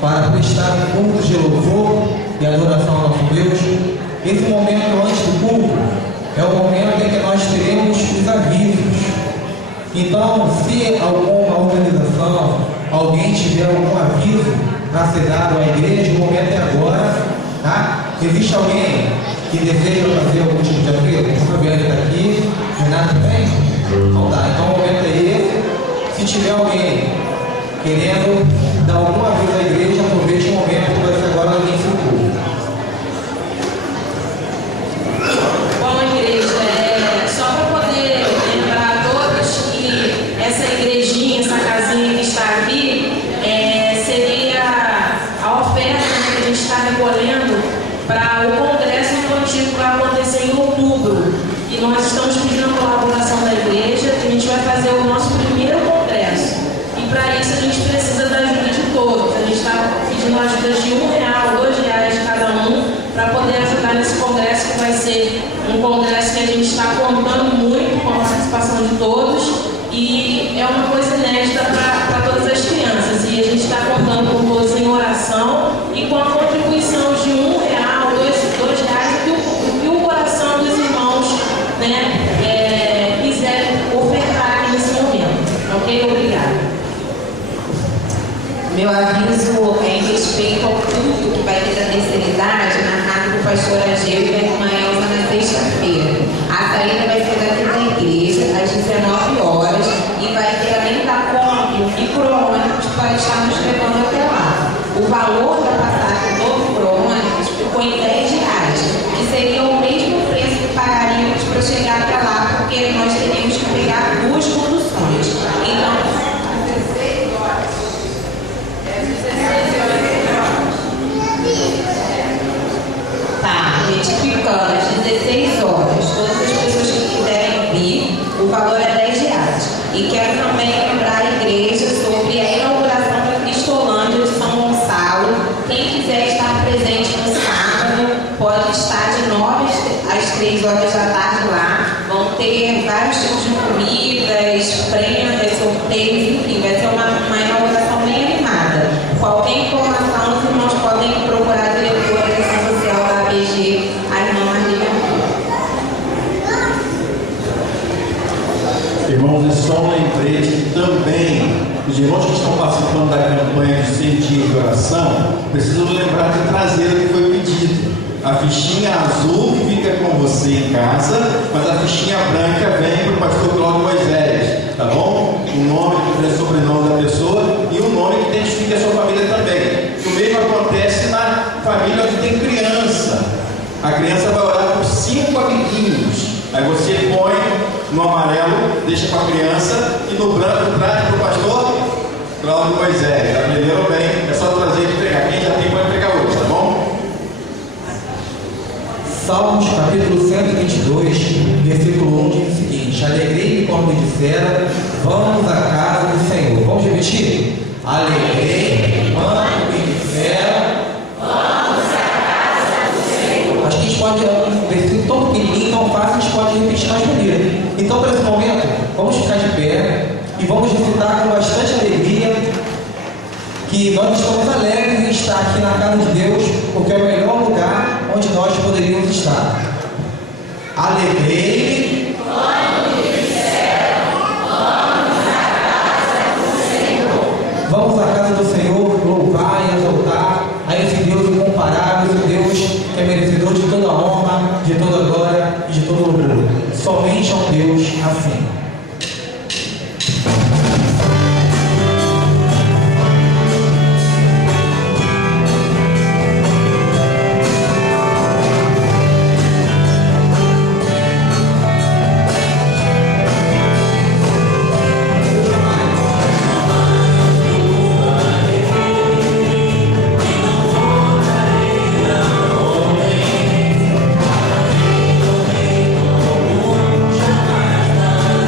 para prestar cultos de louvor e adoração ao nosso Deus. Esse momento antes do culto é o momento em que nós teremos os avisos. Então, se alguma organização, alguém tiver algum aviso para ser dado à igreja, o momento é agora, tá? Existe alguém que deseja fazer algum tipo de aviso? O Fabiano está aqui, Renato também? Então tá, então o momento é esse. Se tiver alguém querendo dar algum aviso à igreja, aproveite o momento que vai ser agora no início do culto. Bom, igreja, só para poder lembrar a todos que essa igrejinha, essa casinha que está aqui, seria a oferta que a gente está recolhendo para o congresso infantil que vai acontecer em outubro. E nós estamos pedindo a colaboração da igreja, que a gente vai fazer o nosso primeiro congresso. E para isso a gente precisa da ajuda de todos. A gente está pedindo ajuda de R$1, R$2 cada um, para poder ajudar nesse congresso, que vai ser um congresso que a gente está contando muito com a participação de todos. E é uma coisa inédita para todas as crianças. E a gente está contando com todos em oração e com a contribuição de R$1, R$2, o que o coração dos irmãos, quiser ofertar nesse momento. Ok? Obrigada. Meu aviso é em respeito ao culto que vai ter da terceira idade, narrado do pastor Ageu e da irmã Elza na sexta-feira. A saída vai ser daqui da igreja às 19 horas e vai ter, além da Kombi, micro-ônibus para estarmos levando até lá. O valor da passagem do micro-ônibus ficou em R$10, que seria o mesmo preço que pagaríamos para chegar até lá, porque nós teríamos que pegar 2 conduções. Então, retificando, às 16 horas, todas as pessoas que quiserem vir, o valor é R$10. E quero também lembrar a igreja sobre a inauguração da Cristolândia de São Gonçalo. Quem quiser estar presente no sábado, pode estar de 9 às 3 horas da tarde lá. Vão ter vários tipos de comidas, prendas, sorteios, enfim, vai ser uma inauguração bem animada. Qualquer informação, os irmãos podem procurar a diretora da Ação Social da ABG, a irmã Marília. Irmãos, é só um lembrete também. Os irmãos que estão participando da campanha de 100 dias de oração precisam lembrar de trazer o que foi pedido. A fichinha azul que fica com você em casa, mas a fichinha branca vem para o pastor Cláudio Moisés, tá bom? O nome que é sobrenome da pessoa e o nome que identifica a sua família também. O mesmo acontece na família onde tem criança. A criança vai orar por 5 amiguinhos. Aí você põe no amarelo, deixa para a criança, e no branco traz para o pastor Cláudio Moisés. Aprenderam bem? É só trazer e entregar. Quem já tem pode entregar hoje, tá bom? Salmos capítulo 122, versículo 1 diz o seguinte: alegrei-me quando me disseram, vamos à casa do Senhor. Vamos repetir? Alegrei-me quando me disseram, vamos à casa do Senhor. Acho que a gente pode, um versículo tão pequenininho, tão fácil, a gente pode repetir mais bonito. Então, para esse momento, vamos ficar de pé e vamos recitar com bastante alegria que nós estamos alegres em estar aqui na casa de Deus, porque é o melhor lugar onde nós poderíamos estar. Alegrei-me quando me disseram, vamos à casa do Senhor. Vamos à casa do Senhor, louvar e exaltar a esse Deus incomparável, esse Deus que é merecedor de toda honra, de toda glória e de todo louvor. Somente a um Deus assim. Jamais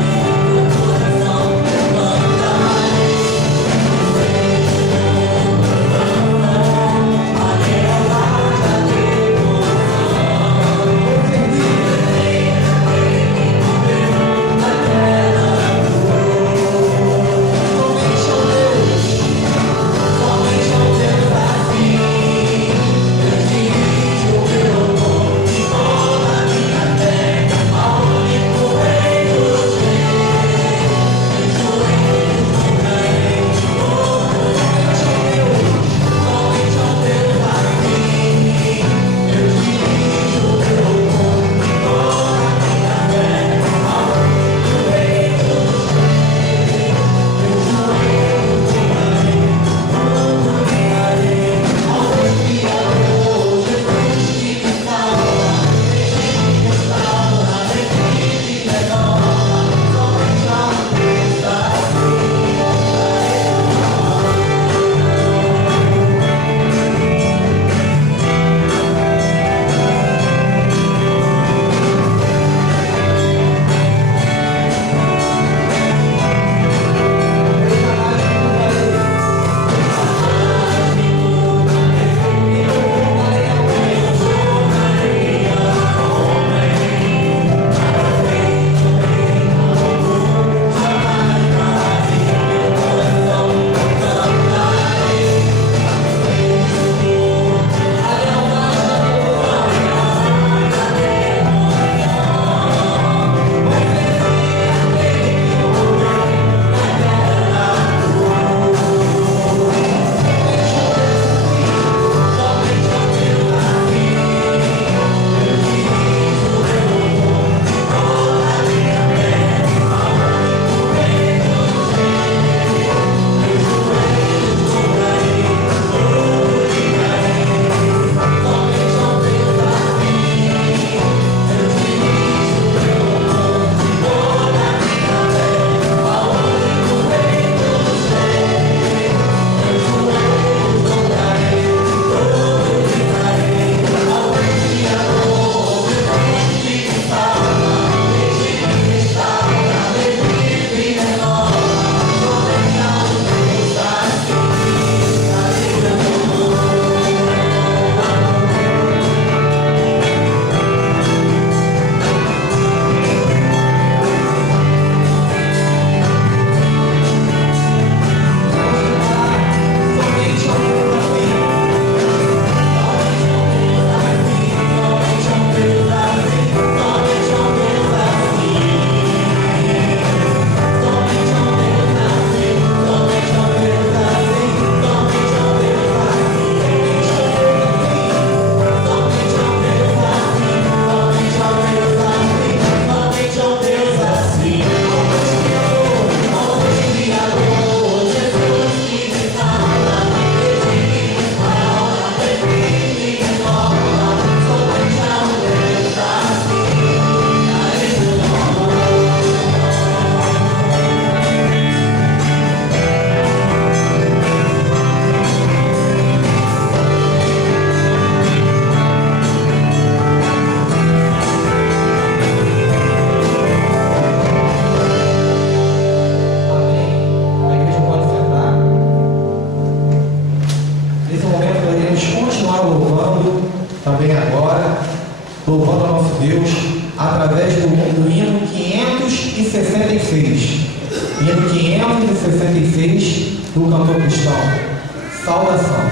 continuar louvando também agora, louvando ao nosso Deus, através do hino 566. Hino 566 do cantor cristão. Saudação.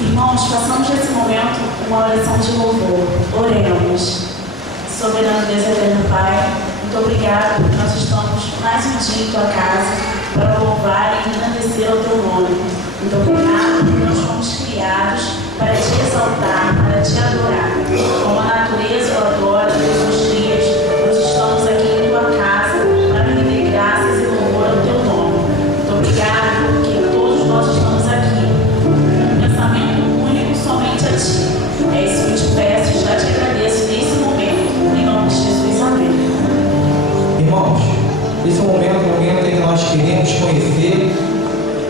Irmãos, façamos nesse momento uma oração de louvor. Oremos. Soberano Deus e eterno Pai, muito obrigado porque nós estamos mais um dia em Tua casa para louvar e engrandecer o Teu nome. Muito obrigado porque nós fomos criados para Te exaltar, para Te adorar. Como a natureza o adora todos os dias, nós estamos aqui em Tua casa para render graças e louvor ao Teu nome. Muito obrigado porque todos nós estamos aqui com um pensamento único somente a Ti. É isso que eu te peço e já te agradeço nesse momento. Em nome de Jesus, amém. Irmãos, esse momento é o momento em que nós queremos conhecer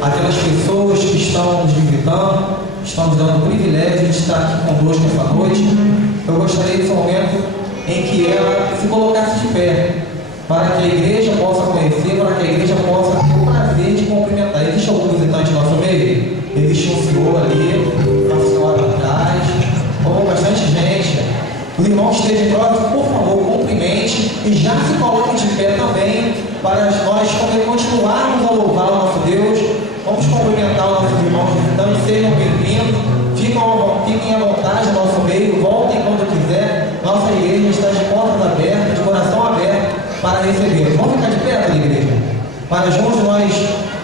aquelas pessoas que estão nos visitando, estão nos dando o privilégio de estar aqui conosco essa noite. Eu gostaria desse momento em que ela se colocasse de pé, para que a igreja possa conhecer, para que a igreja possa ter o prazer de cumprimentar. Existe algum visitante no nosso meio? Existe um senhor ali, uma senhora atrás, bastante gente. Os irmãos estejam próximos, por favor, cumprimente e já se coloquem de pé também, para nós continuarmos a louvar o nosso Deus. Vamos cumprimentar os nossos irmãos visitantes, sejam bem-vindos, fiquem à vontade no nosso meio, voltem quando quiser. Nossa igreja está de portas abertas, de coração aberto para receber. Vamos ficar de pé, da igreja, para juntos nós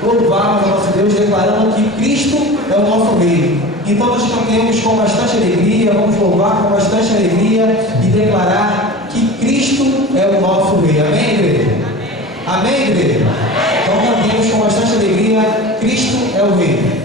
louvarmos o nosso Deus, declarando que Cristo é o nosso Rei. Então nós cantemos com bastante alegria, vamos louvar com bastante alegria e declarar que Cristo é o nosso Rei. Amém, igreja? Amém, igreja? Então cantemos com bastante alegria, Cristo é o Rei.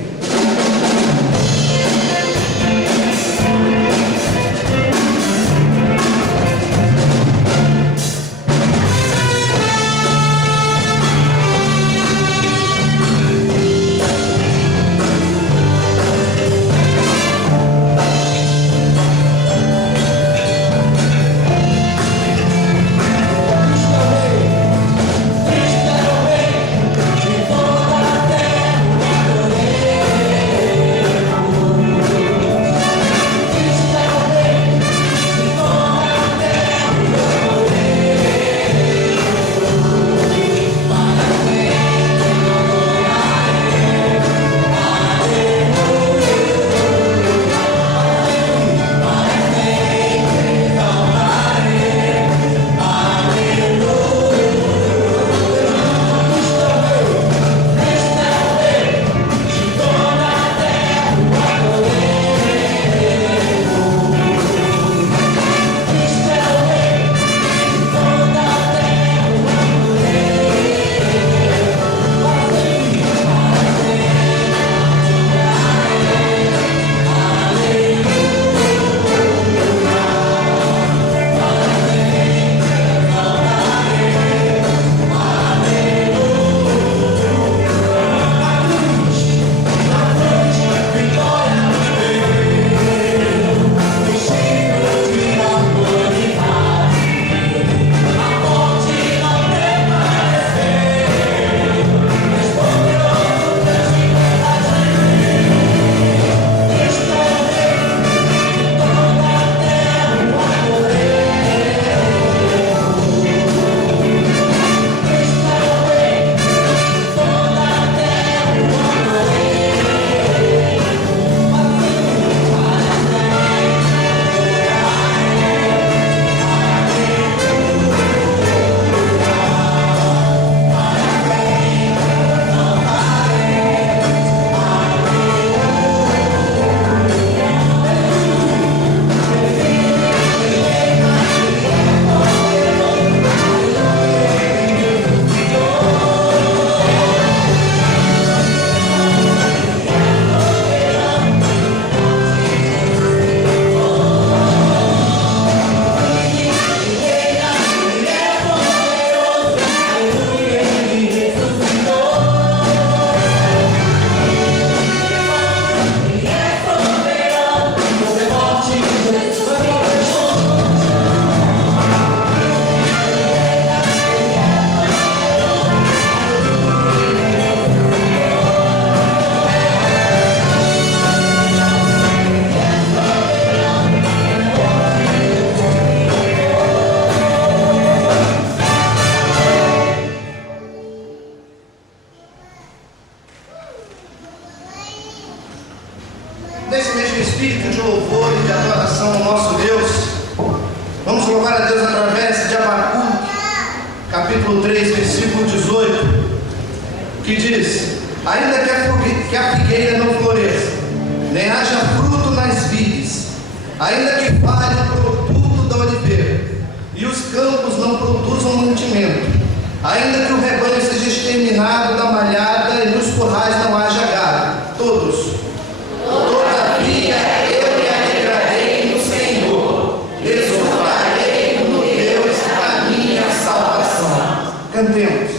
Nesse mesmo espírito de louvor e de adoração ao nosso Deus, vamos louvar a Deus através de Abacuque, capítulo 3, versículo 18, que diz: ainda que a figueira não floresça, nem haja fruto nas vides, ainda que falhe o produto da oliveira, e os campos não produzam mantimento, ainda que o rebanho seja exterminado da malhada e nos currais não haja gado, todos. Todavia eu me alegrarei no Senhor, exultarei no Deus da minha salvação. Cantemos.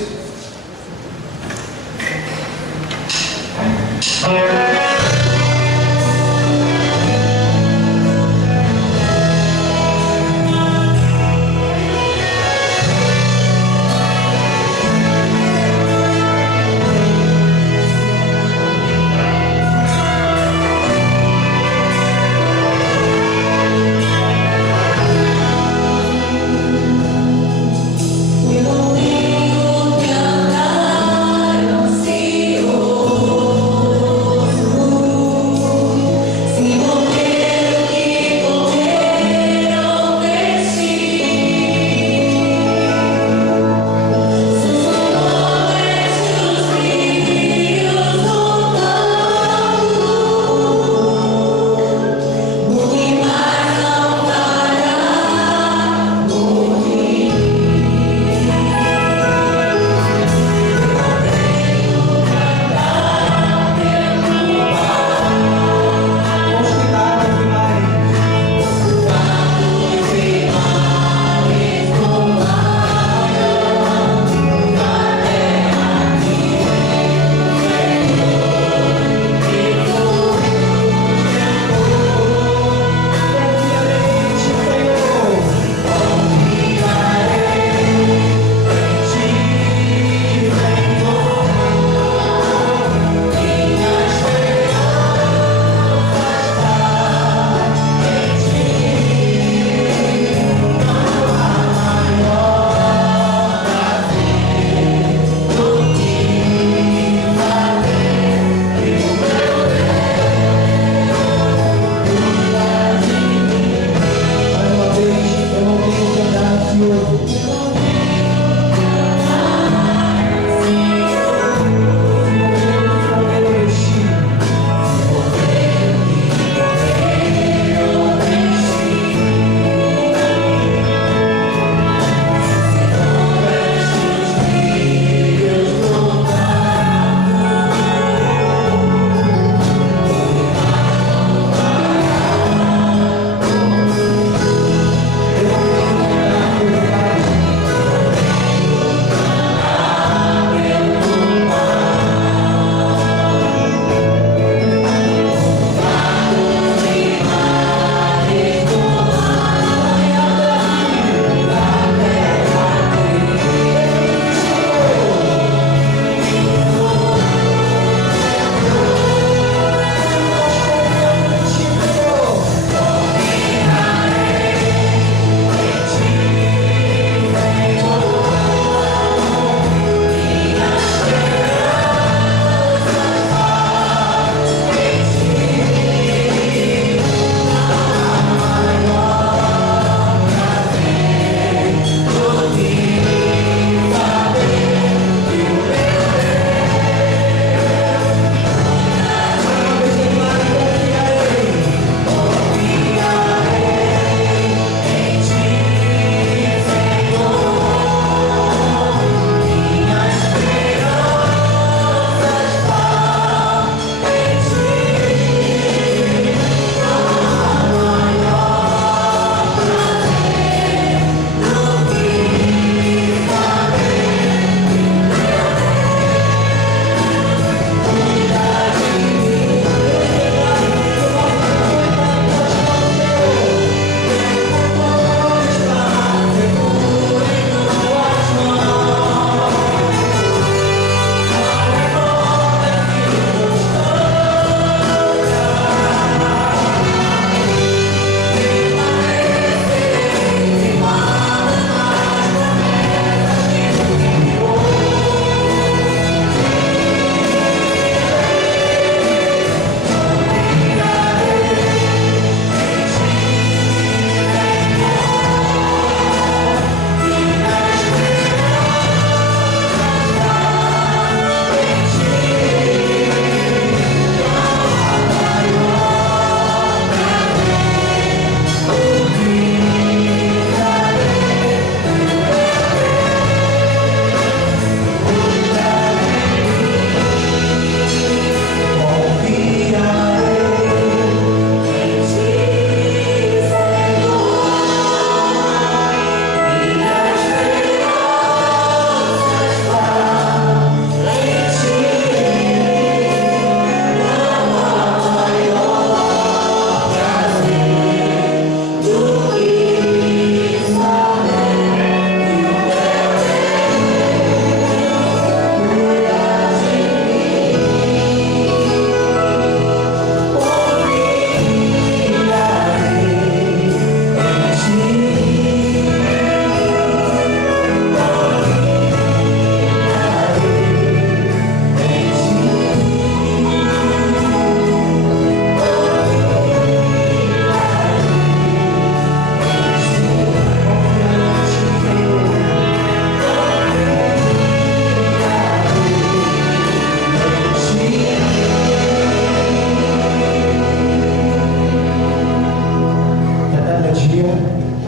dia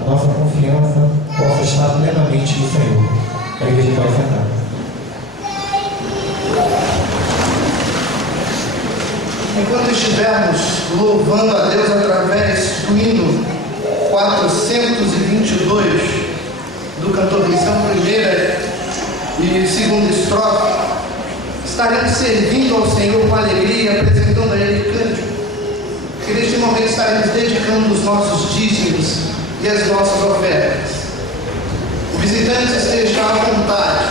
a nossa confiança possa estar plenamente no Senhor. A igreja pode sentar. Enquanto estivermos louvando a Deus através do hino 422 do cantor Missão, primeira e segunda estrofe, estaremos servindo ao Senhor com alegria, apresentando a Ele cântico, que neste momento estaremos dedicando os nossos dízimos e as nossas ofertas. O visitante esteja à vontade,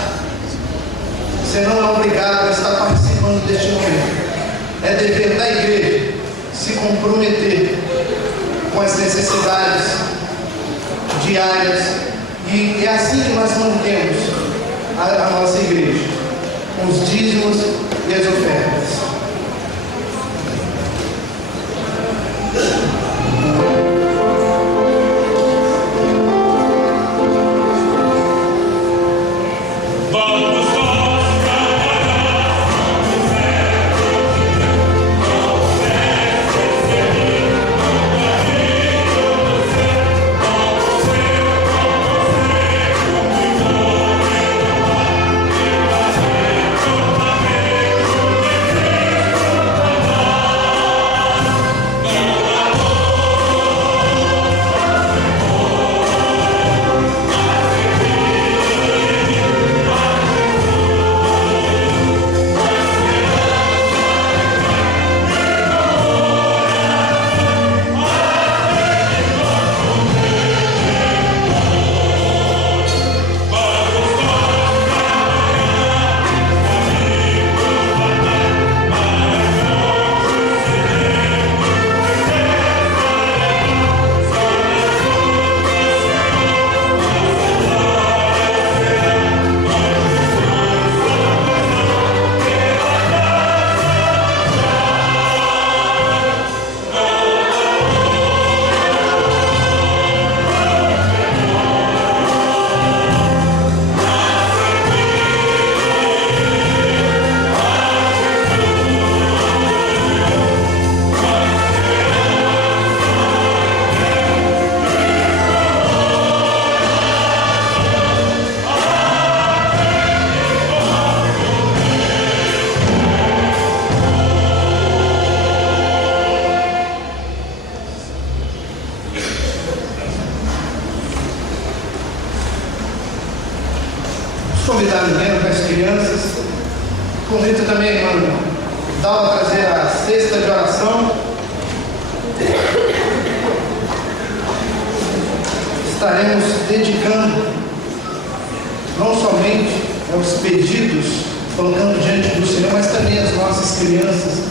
você não é obrigado a estar participando deste momento. É dever da igreja se comprometer com as necessidades diárias, e é assim que nós mantemos a nossa igreja, com os dízimos e as ofertas. Convidar o menino, as crianças. Convido também, irmão Dalva, a trazer a cesta de oração. Estaremos dedicando não somente aos pedidos, colocando diante do Senhor, mas também as nossas crianças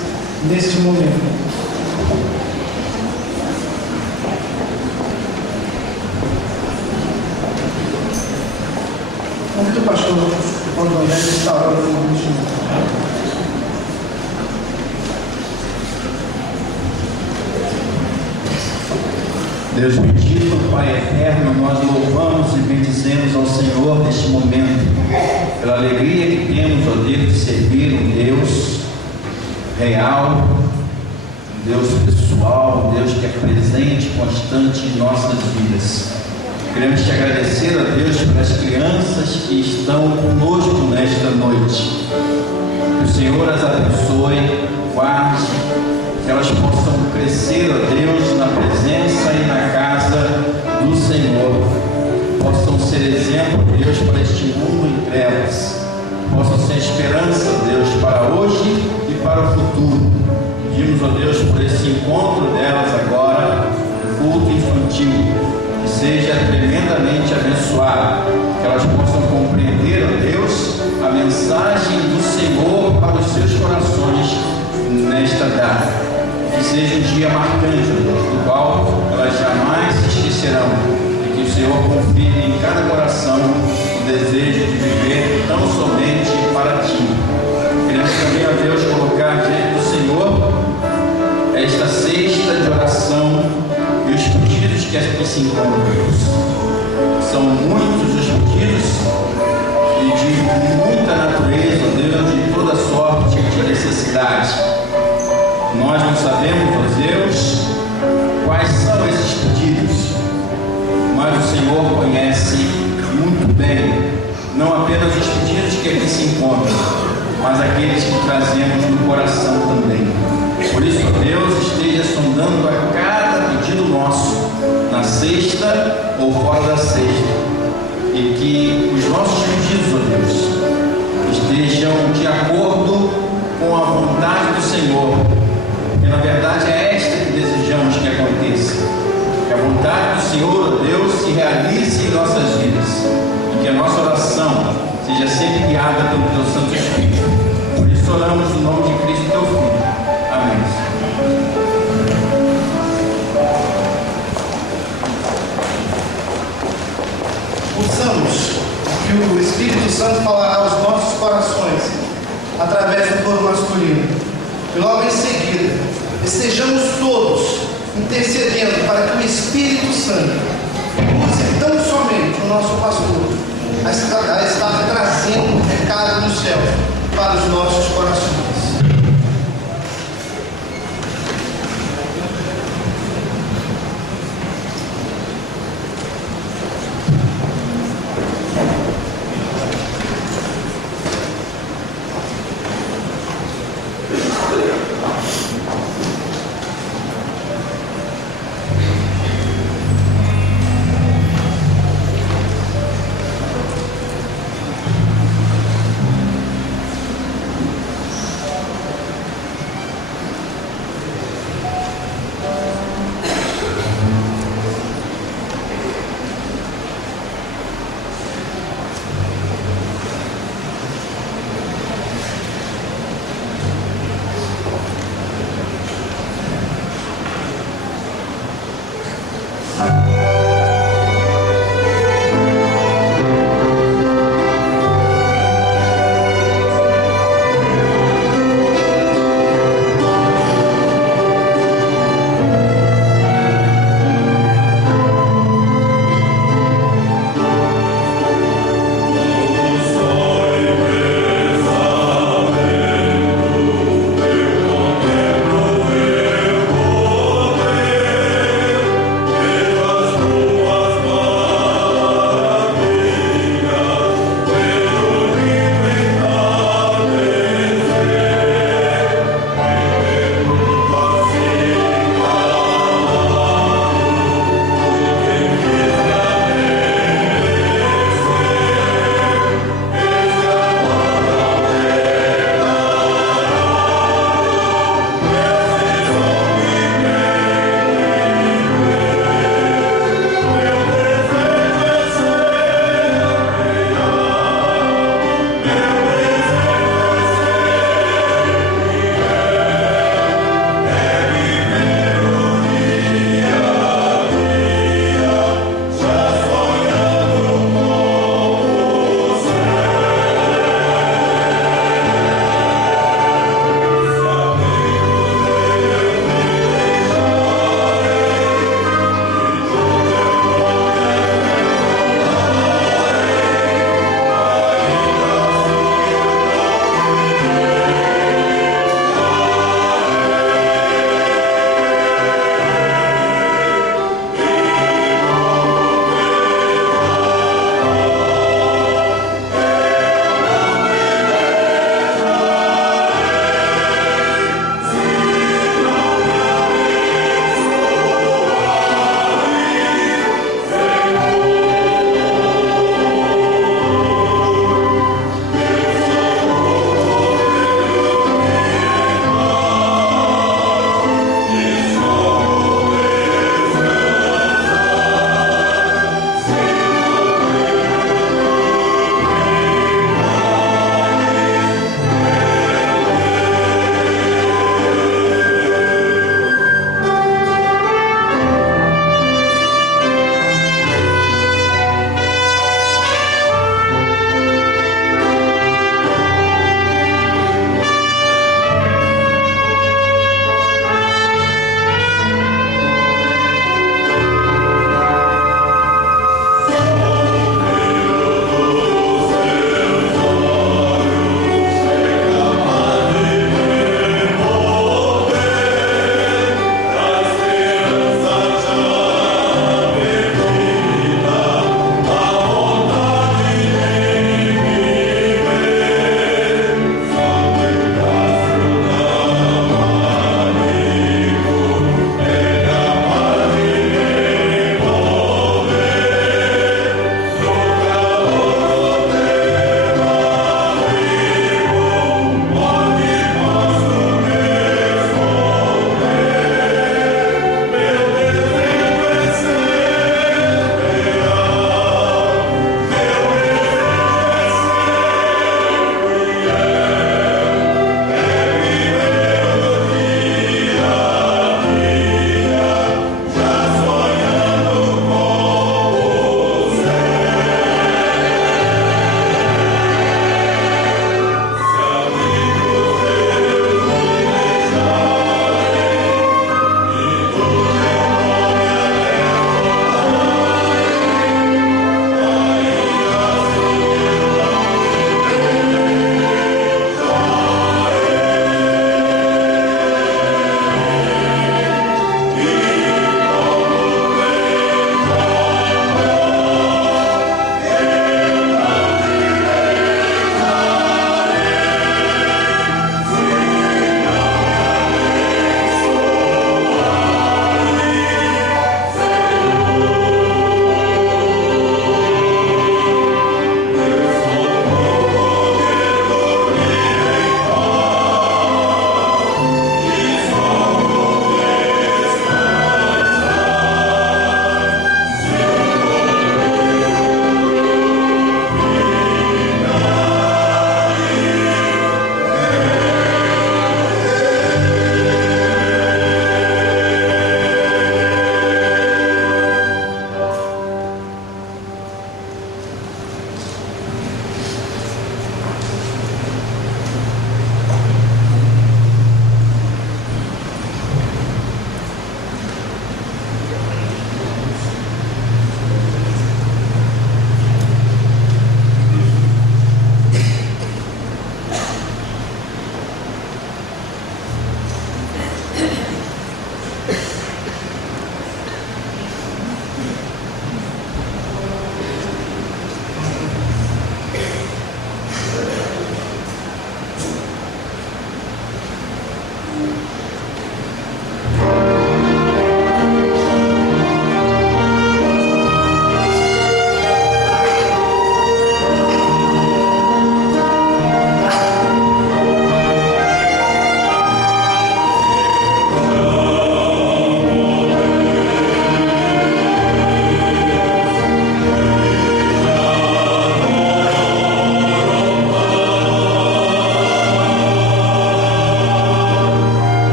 neste momento. Como que o pastor Paulo André está orando no último? Deus bendito, Pai eterno, nós louvamos e bendizemos ao Senhor neste momento, pela alegria que temos, ó Deus, de servir um Deus real, um Deus pessoal, um Deus que é presente, constante em nossas vidas. Queremos te agradecer, a Deus, pelas crianças que estão conosco nesta noite. Que o Senhor as abençoe, guarde, que elas possam crescer, ó Deus, na presença e na casa do Senhor. Possam ser exemplo, Deus, para este mundo em trevas. Possam ser esperança, Deus, para hoje e para o futuro. Pedimos, ó Deus, por esse encontro delas agora, no culto infantil. Que seja tremendamente abençoado, que elas possam compreender, ó Deus, a mensagem do Senhor para os seus corações nesta data. Que seja um dia marcante, ó Deus, do qual elas jamais se esquecerão, e que o Senhor confie em cada coração o desejo de viver tão somente para Ti. Queremos também, ó Deus, colocar diante do Senhor esta cesta de oração e os pedidos que aqui se encontram, Deus. São muitos os pedidos e de muita natureza, Deus, de toda sorte de necessidade. Nós não sabemos, ó Deus, quais são esses pedidos, não apenas os pedidos que aqui se encontram, mas aqueles que trazemos no coração também. Por isso, ó Deus, esteja sondando a cada pedido nosso, na sexta ou fora da sexta, e que os nossos pedidos, ó Deus, estejam de acordo com a vontade do Senhor, porque na verdade é esta que desejamos que aconteça, que a vontade do Senhor, ó Deus, se realize em nossas vidas, e que a nossa oração seja sempre guiada pelo Teu Santo Espírito. Por isso oramos no nome de Cristo, Teu Filho. Amém. Ouçamos que o Espírito Santo falará aos nossos corações através do coro masculino. E logo em seguida, estejamos todos intercedendo para que o Espírito Santo use tão somente o nosso pastor a estar trazendo o recado do céu para os nossos corações.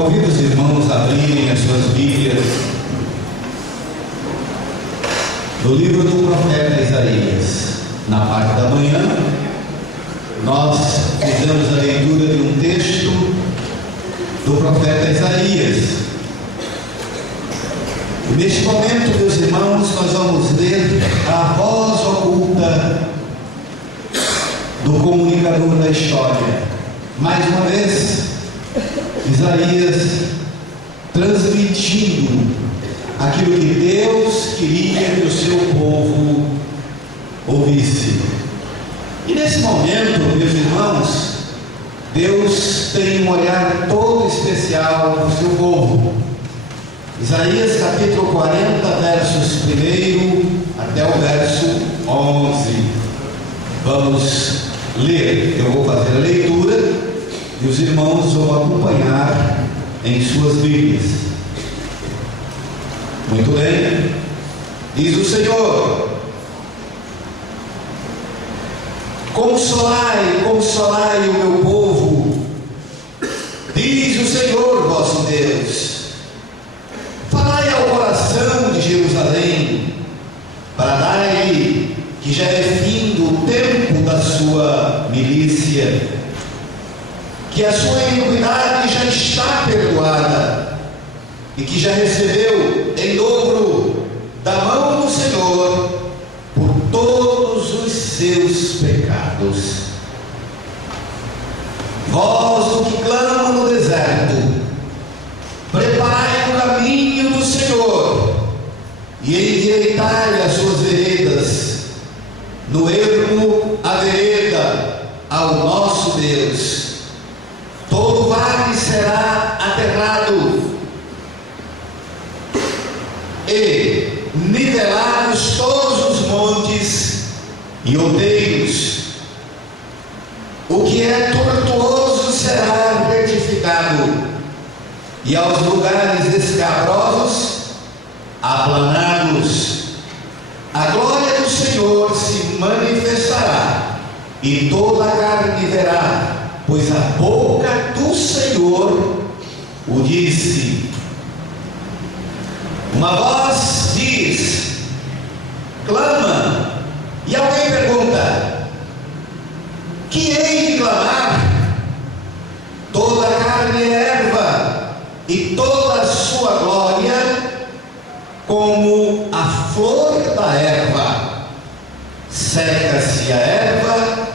Convido os irmãos a abrirem as suas Bíblias no livro do profeta Isaías. Na parte da manhã, nós fizemos a leitura de um texto do profeta Isaías. E neste momento, meus irmãos, nós vamos ler a voz oculta do comunicador da história. Mais uma vez, Isaías transmitindo aquilo que Deus queria que o seu povo ouvisse. E nesse momento, meus irmãos, Deus tem um olhar todo especial para o seu povo. Isaías capítulo 40, versos 1 até o verso 11. Vamos ler. Eu vou fazer a leitura e os irmãos vão acompanhar em suas Bíblias. Muito bem. Diz o Senhor: consolai, consolai o meu povo, diz o Senhor vosso Deus. Falai ao coração de Jerusalém, bradai-lhe que já é findo o tempo da sua milícia, que a sua iniquidade já está perdoada, e que já recebeu em dobro da mão do Senhor por todos os seus pecados. Vós do que clama no deserto, preparai o caminho do Senhor e endireitai as suas veredas. No ermo a vereda ao nosso Deus. Todo vale será aterrado e nivelados todos os montes e outeiros. O que é tortuoso será retificado, e aos lugares escabrosos aplanados. A glória do Senhor se manifestará, e toda a carne verá, pois a boca do Senhor o disse. Uma voz diz: clama. E alguém pergunta: que hei de clamar? Toda a carne é erva, e toda a sua glória como a flor da erva. Seca-se a erva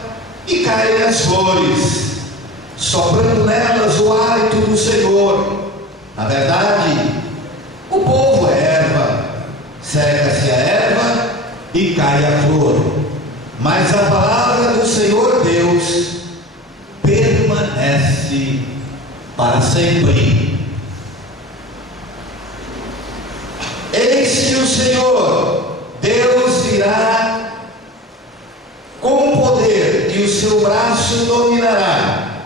e caem as flores, soprando nelas o hálito do Senhor. Na verdade, o povo é erva, seca-se a erva e cai a flor, mas a palavra do Senhor Deus permanece para sempre. Eis que o Senhor Deus virá com poder, e o seu braço dominará,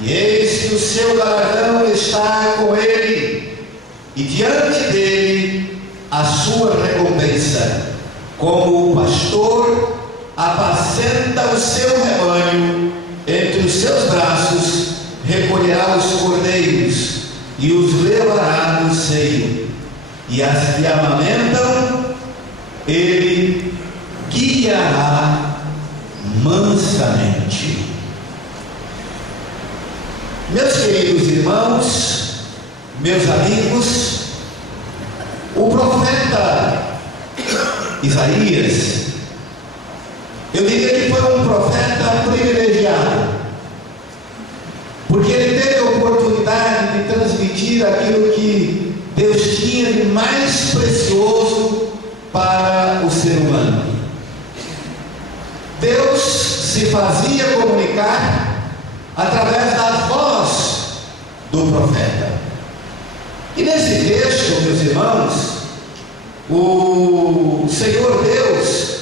e eis que o seu galardão está com ele, e diante dele a sua recompensa. Como o pastor apacenta o seu rebanho, entre os seus braços recolherá os cordeiros e os levará no seio, e as que amamentam ele guiará mansamente. Meus queridos irmãos, meus amigos, o profeta Isaías, eu diria que foi um profeta privilegiado, porque ele teve a oportunidade de transmitir aquilo que Deus tinha de mais precioso para o ser humano. Deus se fazia comunicar através da voz do profeta. E nesse texto, meus irmãos, o Senhor Deus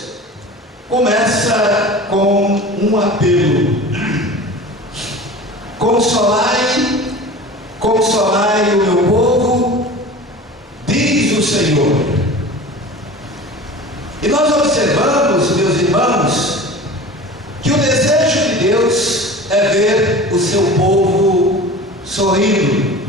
começa com um apelo: consolai, consolai o meu povo, diz o Senhor. E nós observamos, meus irmãos, que o desejo de Deus é ver o seu povo sorrindo,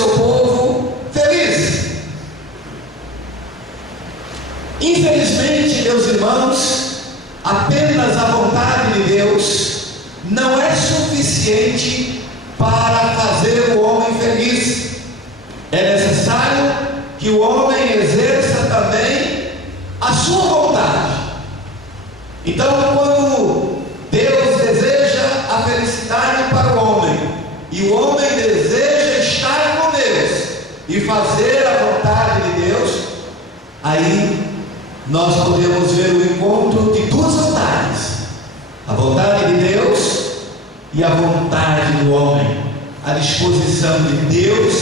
seu povo feliz. Infelizmente, meus irmãos, apenas a vontade de Deus não é suficiente para fazer o homem feliz. É necessário que o homem exerça também a sua vontade. Então, quando Deus deseja a felicidade para o homem, e o homem deseja estar com Deus e fazer a vontade de Deus, aí nós podemos ver o encontro de duas vontades: a vontade de Deus e a vontade do homem, a disposição de Deus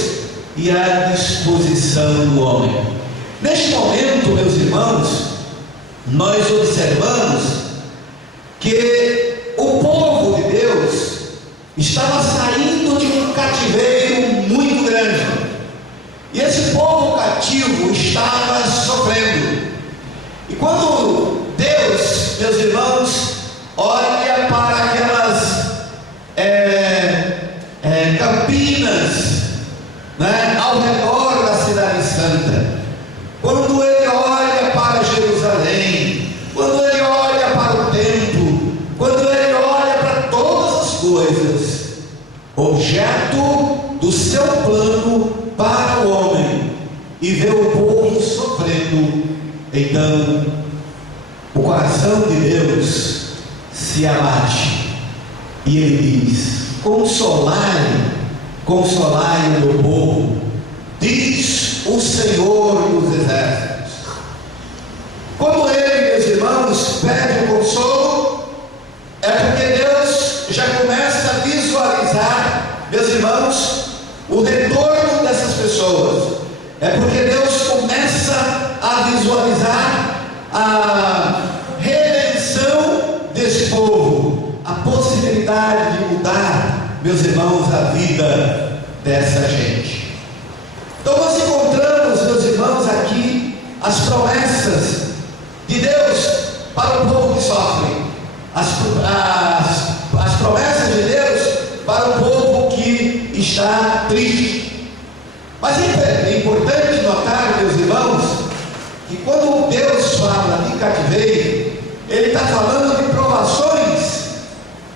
e a disposição do homem. Neste momento, meus irmãos, nós observamos que o povo de Deus estava saindo de um cativeiro muito grande, e esse povo cativo estava sofrendo. E quando Deus, meus irmãos, olha para aquelas campinas, né, ao redor da cidade santa, quando Ele olha para Jerusalém, quando Ele olha para o templo, quando Ele olha para todas as coisas, objeto do seu plano para o homem, e vê o povo sofrendo, então o coração de Deus se abate, e Ele diz: consolai o meu povo, diz o Senhor dos exércitos. Quando Ele, meus irmãos, pede o consolo, é porque Deus já começa a visualizar, meus irmãos, o retorno dessas pessoas. É porque Deus começa a visualizar a redenção desse povo, a possibilidade de mudar, meus irmãos, a vida dessa gente. Então nós encontramos, meus irmãos, aqui as promessas de Deus para o povo que sofre, as promessas de Deus para o povo que está triste. Mas é importante notar, meus irmãos, que quando Deus fala de cativeiro, Ele está falando de provações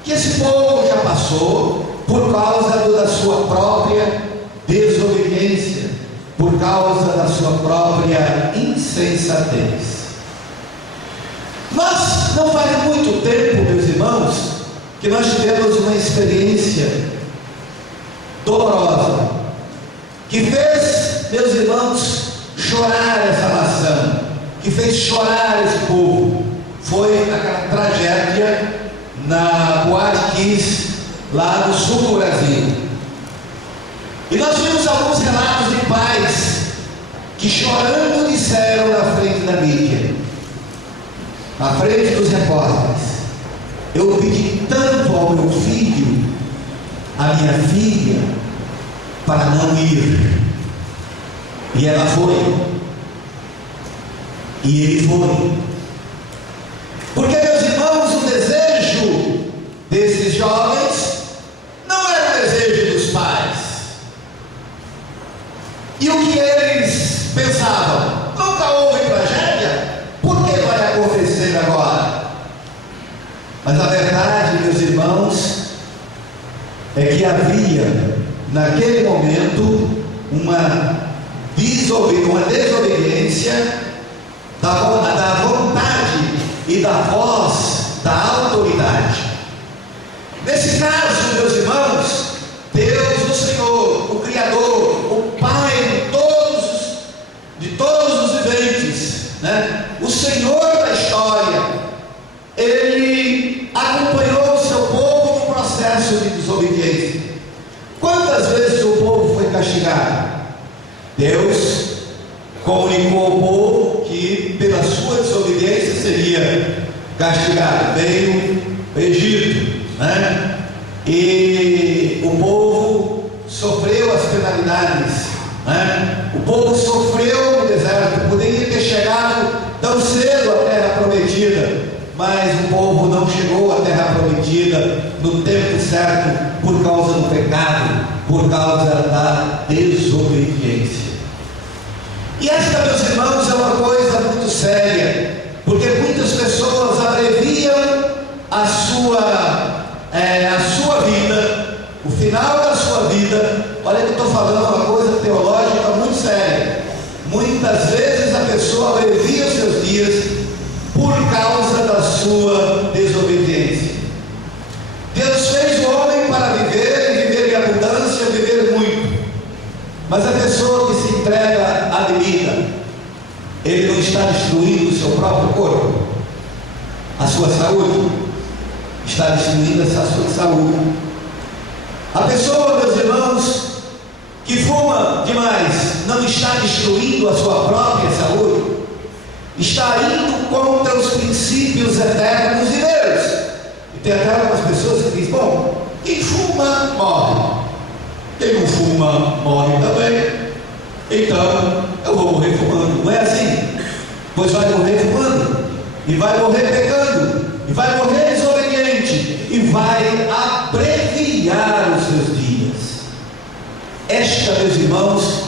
que esse povo já passou por causa da sua própria desobediência, por causa da sua própria insensatez. Mas não faz muito tempo, meus irmãos, que nós tivemos uma experiência dolorosa, que fez, meus irmãos, chorar essa nação, que fez chorar esse povo. Foi aquela tragédia na Boate Kiss, lá no sul do Brasil. E nós vimos alguns relatos de pais que chorando disseram na frente da mídia, na frente dos repórteres: eu pedi tanto ao meu filho, à minha filha, para não ir, e ela foi, e ele foi. Porque, meus irmãos, o desejo desses jovens não era o desejo dos pais. E o que eles pensavam? Nunca houve tragédia, por que vai acontecer agora? Mas a verdade, meus irmãos, é que havia naquele momento uma desobediência da vontade e da voz da autoridade. Nesse caso, meus irmãos, Deus, o Senhor, o Criador, o Pai de todos os viventes, né? O Senhor da história, Ele acompanhou o seu povo no processo de desobediência. Quantas vezes o povo foi castigado? Deus comunicou ao povo que pela sua desobediência seria castigado. Veio o Egito, né? E o povo sofreu as penalidades, né? O povo sofreu no deserto. Poderia ter chegado tão cedo à terra prometida, mas o povo não chegou à terra prometida. corrigida no tempo certo por causa do pecado, por causa da desobediência. E esta, meus irmãos, é uma coisa muito séria, porque muitas pessoas abreviam a sua vida, o final da sua vida. Olha que eu estou falando uma coisa teológica muito séria. Muitas vezes a pessoa abrevia os seus dias por causa da sua desobediência. Deus fez o homem para viver, e viver em abundância, viver muito. Mas a pessoa que se entrega à bebida, ele não está destruindo o seu próprio corpo, a sua saúde, está destruindo essa sua saúde. A pessoa, meus irmãos, que fuma demais, não está destruindo a sua própria saúde, está indo contra os princípios eternos de Deus. E tem até algumas pessoas que dizem: bom, quem fuma morre, quem não fuma morre também, então eu vou morrer fumando. Não é assim? Pois vai morrer fumando, e vai morrer pecando, e vai morrer desobediente, e vai abreviar os seus dias. Esta, meus irmãos,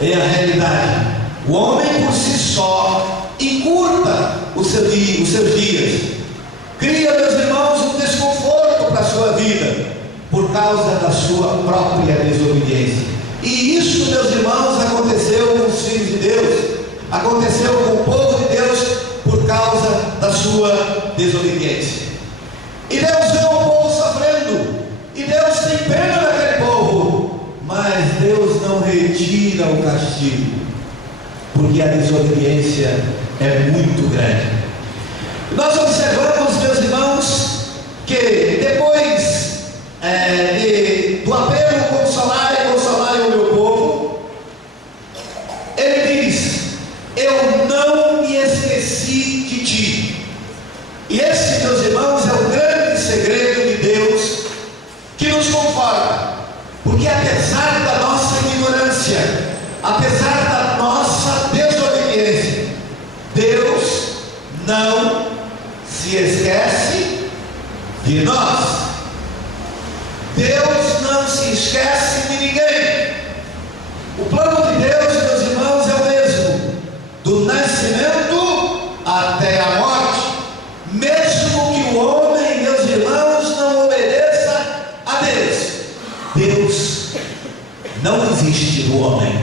é a realidade. O homem por si só encurta os seus dias, cria, meus irmãos, um desconforto para a sua vida, por causa da sua própria desobediência. E isso, meus irmãos, aconteceu com os filhos de Deus, aconteceu com o povo de Deus, por causa da sua desobediência. E Deus vê o povo sofrendo, e Deus tem pena daquele povo, mas Deus não retira o castigo, porque a desobediência é muito grande. Nós observamos, meus irmãos, que depois do apelo consolai o meu povo, ele diz: eu não me esqueci de ti. E esse, meus irmãos, é o grande segredo de Deus que nos conforta, porque apesar da nossa ignorância, apesar da nossa desobediência, Deus não se esquece de nós. Deus não se esquece de ninguém. O plano de Deus, meus irmãos, é o mesmo, do nascimento até a morte. Mesmo que o homem, meus irmãos, não obedeça a Deus, Deus não desiste do homem.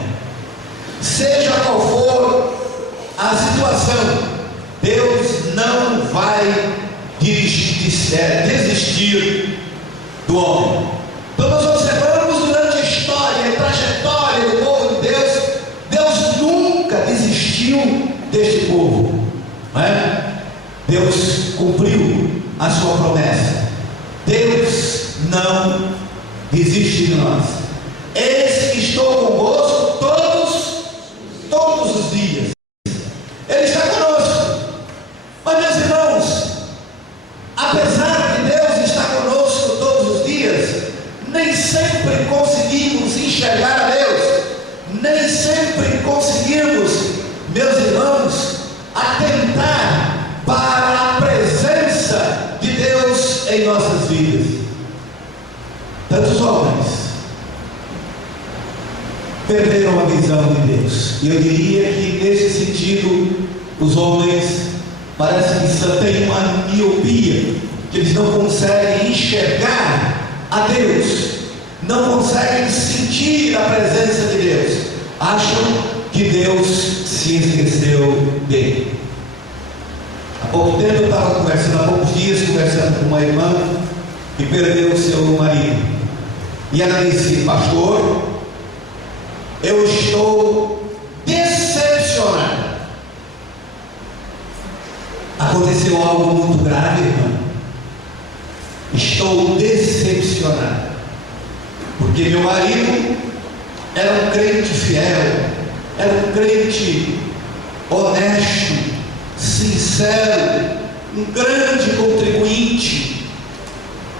Seja qual for a situação, Deus não vai desistir do homem. Então nós observamos durante a história, a trajetória do povo de Deus, Deus nunca desistiu deste povo, não é? Deus cumpriu a sua promessa. Deus não desiste de nós. Eis que estou convosco todos os dias. Ele está conosco. Mas, meus irmãos, apesar de Deus estar conosco todos os dias, nem sempre conseguimos enxergar a Deus, nem sempre conseguimos, meus irmãos, atentar para a presença de Deus em nossas vidas. Tantos homens perderam a visão de Deus, e eu diria que nesse sentido os homens parece que só têm uma miopia, que eles não conseguem enxergar a Deus, não conseguem sentir a presença de Deus, acham que Deus se esqueceu dele. Há pouco tempo eu estava conversando, há poucos dias, conversando com uma irmã que perdeu o seu marido, e ela disse: pastor, eu estou decepcionado. Aconteceu algo muito grave, irmão. Estou decepcionado, porque meu marido era um crente fiel, era um crente honesto, sincero, um grande contribuinte,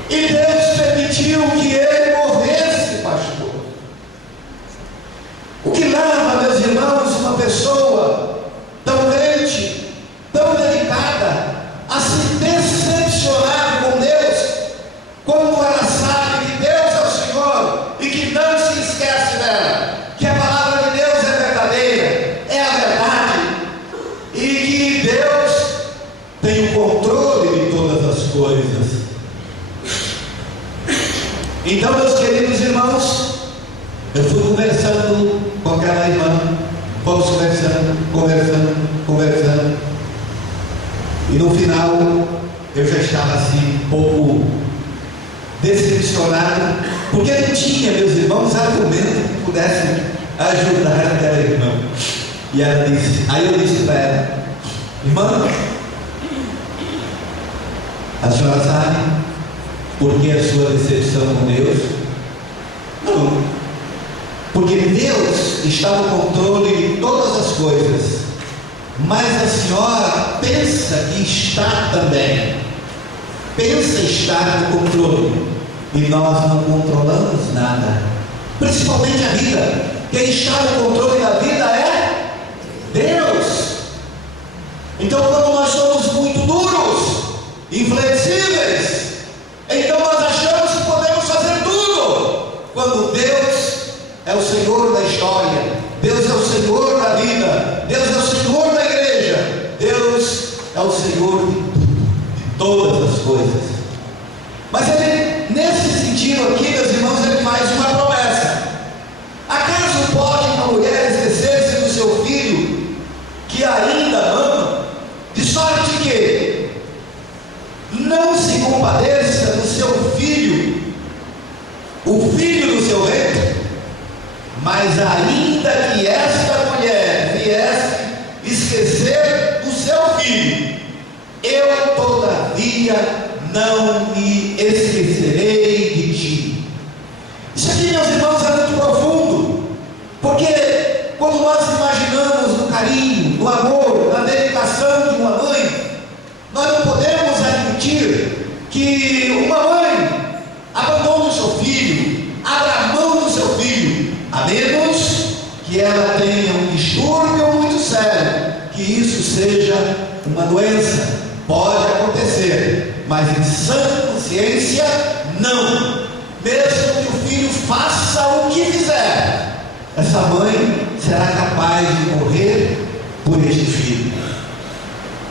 e Deus permitiu que ele morresse, pastor. O que leva, meus irmãos, uma pessoa tão crente, tão dedicada, a se decepcionar com Deus, coisas. Então, meus queridos irmãos, eu fui conversando com aquela irmã, fomos conversando, e no final eu já estava assim, um pouco decepcionado, porque não tinha, meus irmãos, argumento que pudessem ajudar aquela irmã. E ela disse, aí eu disse para ela: irmã, a senhora sabe por que a sua decepção com Deus? Não, porque Deus está no controle de todas as coisas, mas a senhora pensa que está também, pensa estar no controle, e nós não controlamos nada, principalmente a vida. Quem está no controle da vida é Deus. Então, quando nós somos muito duros, inflexíveis, então nós achamos que podemos fazer tudo, quando Deus é o Senhor da história, Deus é o Senhor da vida, Deus é o Senhor da igreja, Deus é o Senhor de todas as coisas. Mas ele, nesse sentido aqui, meus irmãos, ele faz uma promessa. Acaso pode uma mulher esquecer-se do seu filho, que ainda ama, de sorte que não se compadeça do seu filho, o filho do seu ventre? Mas ainda que esta mulher viesse esquecer do seu filho, eu todavia não me esquecerei de ti. Isso aqui, meus irmãos, é muito profundo, porque quando nós imaginamos no carinho, no amor, na dedicação de uma mãe, nós não podemos admitir que uma mãe abandone o seu filho, abra mão do seu filho, a menos que ela tenha um distúrbio muito sério, que isso seja uma doença. Pode acontecer, mas em sã consciência, não. Mesmo que o filho faça o que fizer, essa mãe será capaz de morrer por este filho.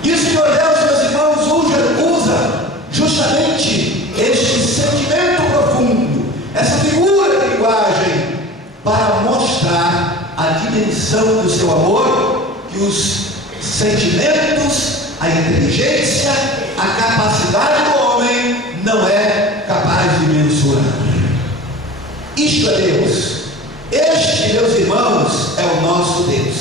E o Senhor Deus, meus irmãos, usa justamente este sentimento profundo, essa figura de linguagem, para mostrar a dimensão do seu amor, que os sentimentos, a inteligência, a capacidade do homem não é capaz de mensurar. Isto é Deus. Este, meus irmãos, é o nosso Deus.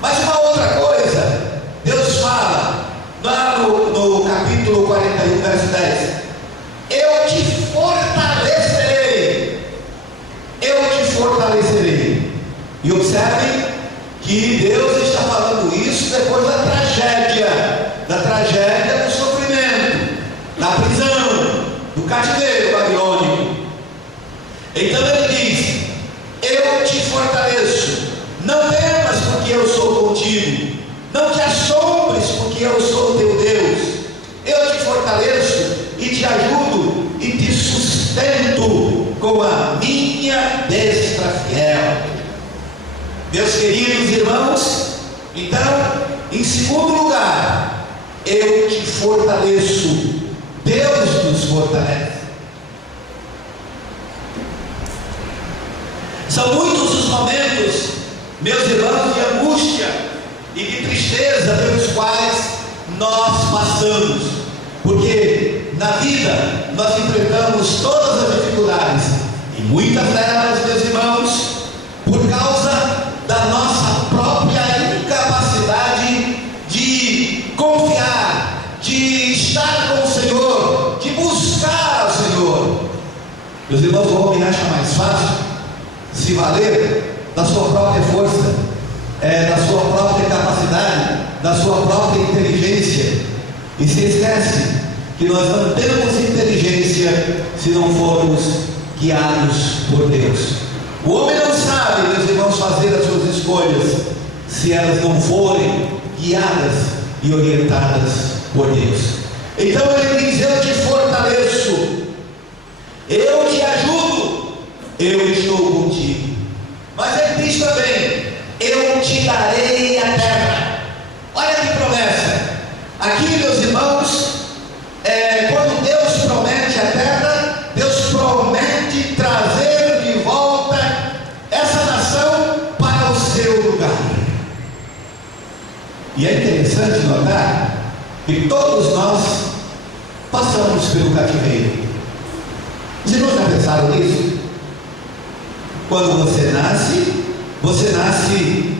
Mas uma outra coisa, Deus fala lá no capítulo 41, verso 10: eu te fortalecerei. Eu te fortalecerei. E observem que Deus está falando isso depois da tragédia do sofrimento, da prisão, do cativeiro babilônico. Então ele diz: eu te fortaleço, não temas porque eu sou contigo, não te assombres porque eu sou teu Deus, eu te fortaleço e te ajudo e te sustento com a minha destra fiel. Meus queridos irmãos, então, em segundo lugar, eu te fortaleço, Deus nos fortalece. São muitos os momentos, meus irmãos, de angústia e de tristeza pelos quais nós passamos, porque na vida nós enfrentamos todas as dificuldades, e muitas delas, meus irmãos, por causa da nossa própria incapacidade de confiar, de estar com o Senhor, de buscar ao Senhor. Meus irmãos, o homem acha mais fácil se valer da sua própria força, da sua própria capacidade, da sua própria inteligência, e se esquece que nós não temos inteligência se não formos guiados por Deus. O homem não sabe, meus irmãos, fazer as suas escolhas se elas não forem guiadas e orientadas por Deus. Então ele diz: eu te fortaleço, eu te ajudo, eu estou contigo. Mas ele diz também: eu te darei a terra. Olha que promessa. Aqui, meus irmãos, quando interessante notar que todos nós passamos pelo cativeiro. Os irmãos já pensaram nisso? Quando você nasce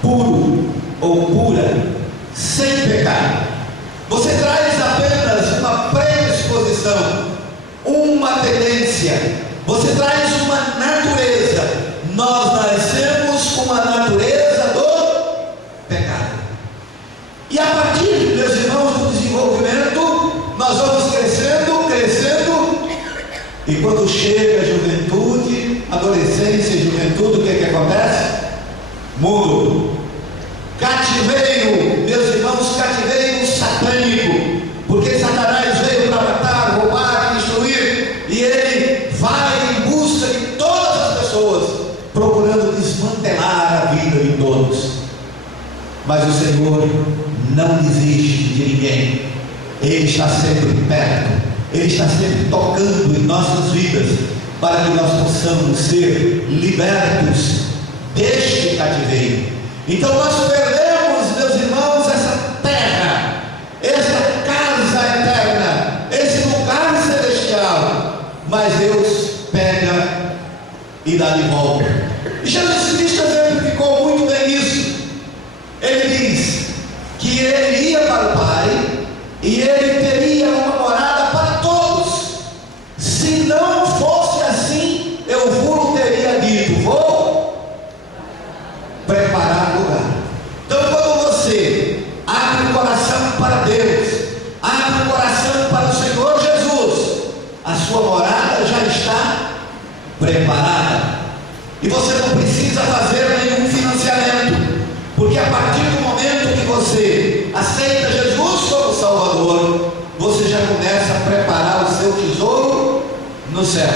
puro ou pura, sem pecado. Você traz apenas uma predisposição, uma tendência, você traz uma natureza. Nós nascemos com a natureza do pecado. E a partir, meus irmãos, do desenvolvimento, nós vamos crescendo, crescendo, e quando chega a juventude, adolescência e juventude, o que é que acontece? Mundo. Cativeiro, meus irmãos, cativeiro satânico, porque Satanás veio para matar, roubar e destruir, e ele vai em busca de todas as pessoas, procurando desmantelar a vida de todos. Mas o Senhor não desiste de ninguém. Ele está sempre perto, Ele está sempre tocando em nossas vidas, para que nós possamos ser libertos deste cativeiro. Então nós perdemos, meus irmãos, essa terra, essa casa eterna, esse lugar celestial, mas Deus pega e dá de volta. E Jesus Cristo exemplificou muito bem isso. Ele diz que ele ia para o Pai e ele teria uma morada para todos. Se não fosse assim, eu vos teria dito: vou preparar lugar. Então, quando você abre o coração para Deus, abre o coração para o Senhor Jesus, a sua morada já está preparada. E você não precisa fazer nenhum financiamento, porque a partir do momento que você aceita Jesus como Salvador, você já começa a preparar o seu tesouro no céu.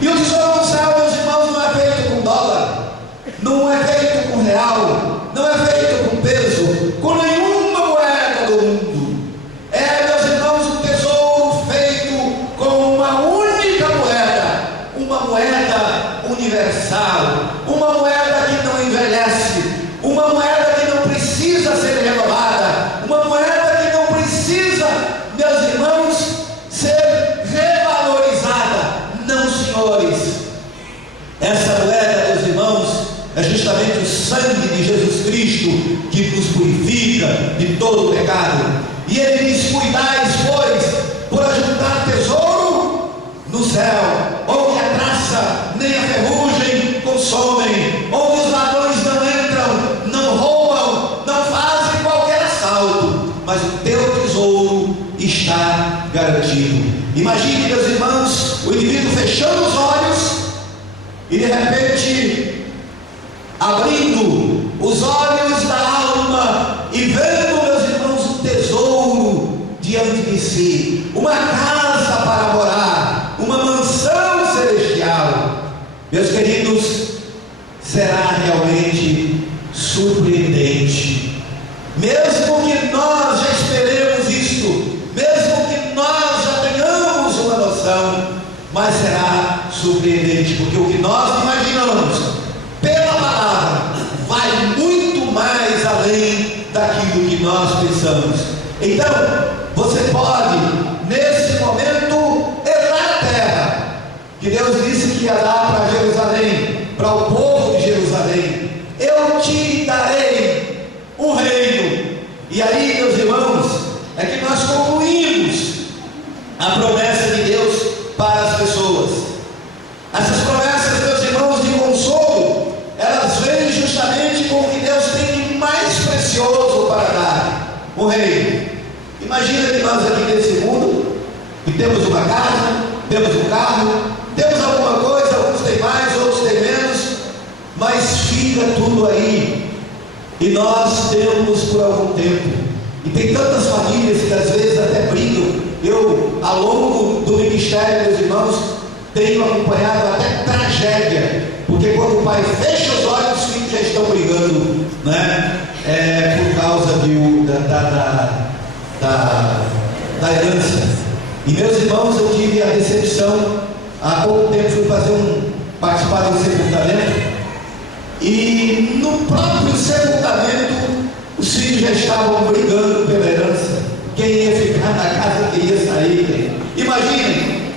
E o tesouro no céu, meus irmãos, não é feito com dólar, não é feito com real, não é feito com peso, com nenhuma moeda do mundo. É, meus irmãos, um tesouro feito com uma única moeda, uma moeda universal, uma moeda que não envelhece, uma moeda que não precisa ser renovada, uma moeda que não precisa, meus irmãos, ser revalorizada. Não, senhores, essa moeda, meus irmãos, é justamente o sangue de Jesus Cristo que nos purifica de todo o pecado. E ele diz: cuidais, pois, por ajuntar tesouro no céu, onde a traça nem a ferrugem consomem, onde os ladrões não entram, não roubam, não fazem qualquer assalto, mas o teu tesouro está garantido. Imagine, meus irmãos, o indivíduo fechando os olhos e de repente abrindo os olhos da alma e vendo, meus irmãos, um tesouro diante de si, uma casa para morar, uma mansão celestial. Meus queridos, será realmente surpreendente, mesmo que nós já esperemos isto, mesmo que nós já tenhamos uma noção, mas será surpreendente, porque o que nós imaginamos pela palavra vai muito mais além daquilo que nós pensamos. Então, você pode, nesse momento, herdar a terra que Deus disse que ia dar para Jerusalém, para o povo de Jerusalém. Eu te darei um reino. E aí, meus irmãos, é que nós concluímos a promessa de Deus para as pessoas. Essas promessas, meus irmãos, de consolo, elas vêm justamente com o que Deus tem de mais precioso para dar: o reino. Imagina que nós aqui nesse mundo, que temos uma casa, temos um carro, temos alguma coisa, alguns têm mais, outros têm menos, mas fica tudo aí, e nós temos por algum tempo. E tem tantas famílias que às vezes até brigam. Eu, ao longo do ministério, meus irmãos, tenho acompanhado até tragédia, porque quando o pai fecha os olhos, os filhos já estão brigando, né? Por causa da herança. E meus irmãos, eu tive a decepção, há pouco tempo fui participar de um sepultamento, e no próprio sepultamento Os filhos já estavam brigando pela herança. Quem ia ficar na casa, quem ia sair. Imaginem,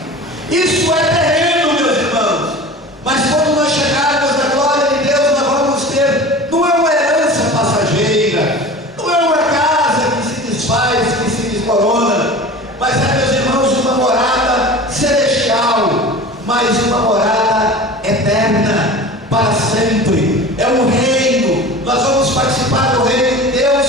isso é terreno, meus irmãos. Mas quando nós chegarmos à glória de Deus, nós vamos ter, não é uma herança passageira, não é uma casa que se desfaz, que se desmorona, mas é, meus irmãos, uma morada celestial, mas uma morada eterna, para sempre. É um reino. Nós vamos participar do reino de Deus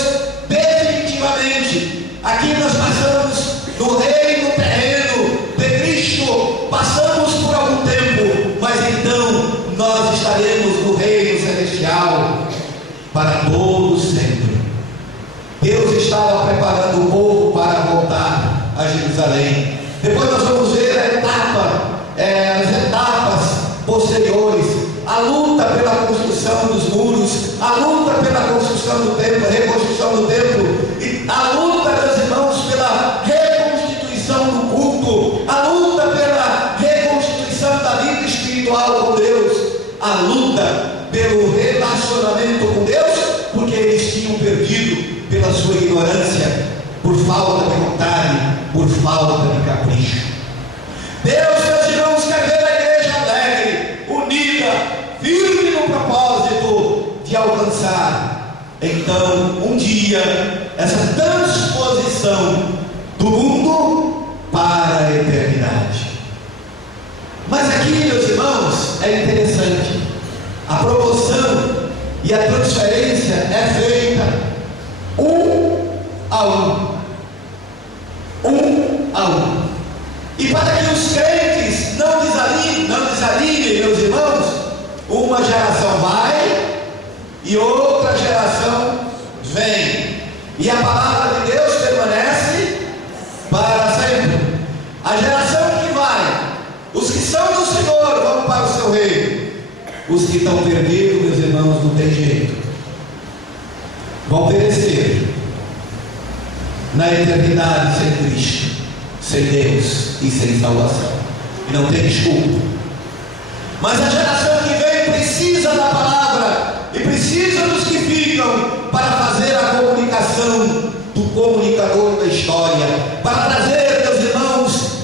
definitivamente. Aqui nós passamos do reino terreno de Cristo, passamos por algum tempo, mas então nós estaremos no reino celestial para todo sempre. Deus estava preparando o povo para voltar a Jerusalém. Depois nós vamos ver as etapas posteriores, a luta pela construção dos muros, a luta pela construção do templo, reconstrução do templo, e a luta, meus irmãos, pela reconstituição do culto, a luta pela reconstituição da vida espiritual com Deus, a luta pelo relacionamento com Deus, porque eles tinham perdido pela sua ignorância, por falta de vontade, por falta de capricho. Deus, meus irmãos, quer ver a igreja alegre, unida, firme no propósito de alcançar, então, um dia, essa transposição do mundo para a eternidade. Mas aqui, meus irmãos, é interessante, a promoção e a transferência é feita um a um. E para que os crentes não desanimem, meus irmãos, uma geração vai e outra geração vem, e a palavra de Deus permanece para sempre. A geração que vai, os que são do Senhor vão para o seu reino. Os que estão perdidos, meus irmãos, não tem jeito, vão perecer na eternidade sem Cristo, sem Deus e sem salvação, e não tem desculpa. Mas a geração que vem precisa da palavra e precisa dos que ficam para fazer a comunicação do comunicador da história, para trazer, meus irmãos,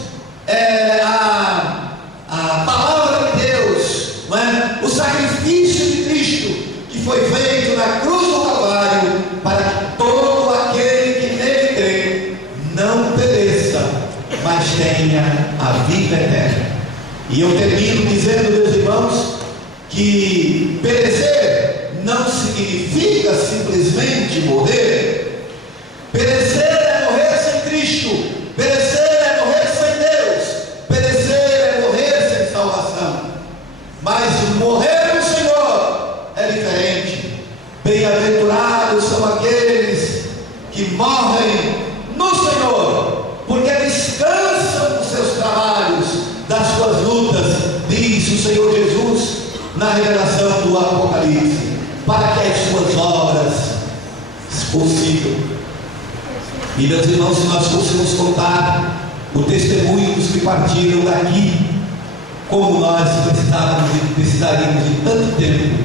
a palavra de Deus, não é? O sacrifício de Cristo que foi feito na cruz do Calvário, para que todo aquele que nele crê não pereça, mas tenha a vida eterna. E eu termino dizendo, meus irmãos, que perecer não significa simplesmente morrer. Perecer é morrer sem Cristo, perecer é morrer sem Deus, perecer é morrer sem salvação. Mas morrer no Senhor é diferente. Bem-aventurados são aqueles que morrem no Senhor, porque descansam dos seus trabalhos, das suas lutas, diz o Senhor Jesus na revelação do Apocalipse, para que as suas obras possível. E, meus irmãos, se nós fôssemos contar o testemunho dos que partiram daqui, como nós precisaríamos de tanto tempo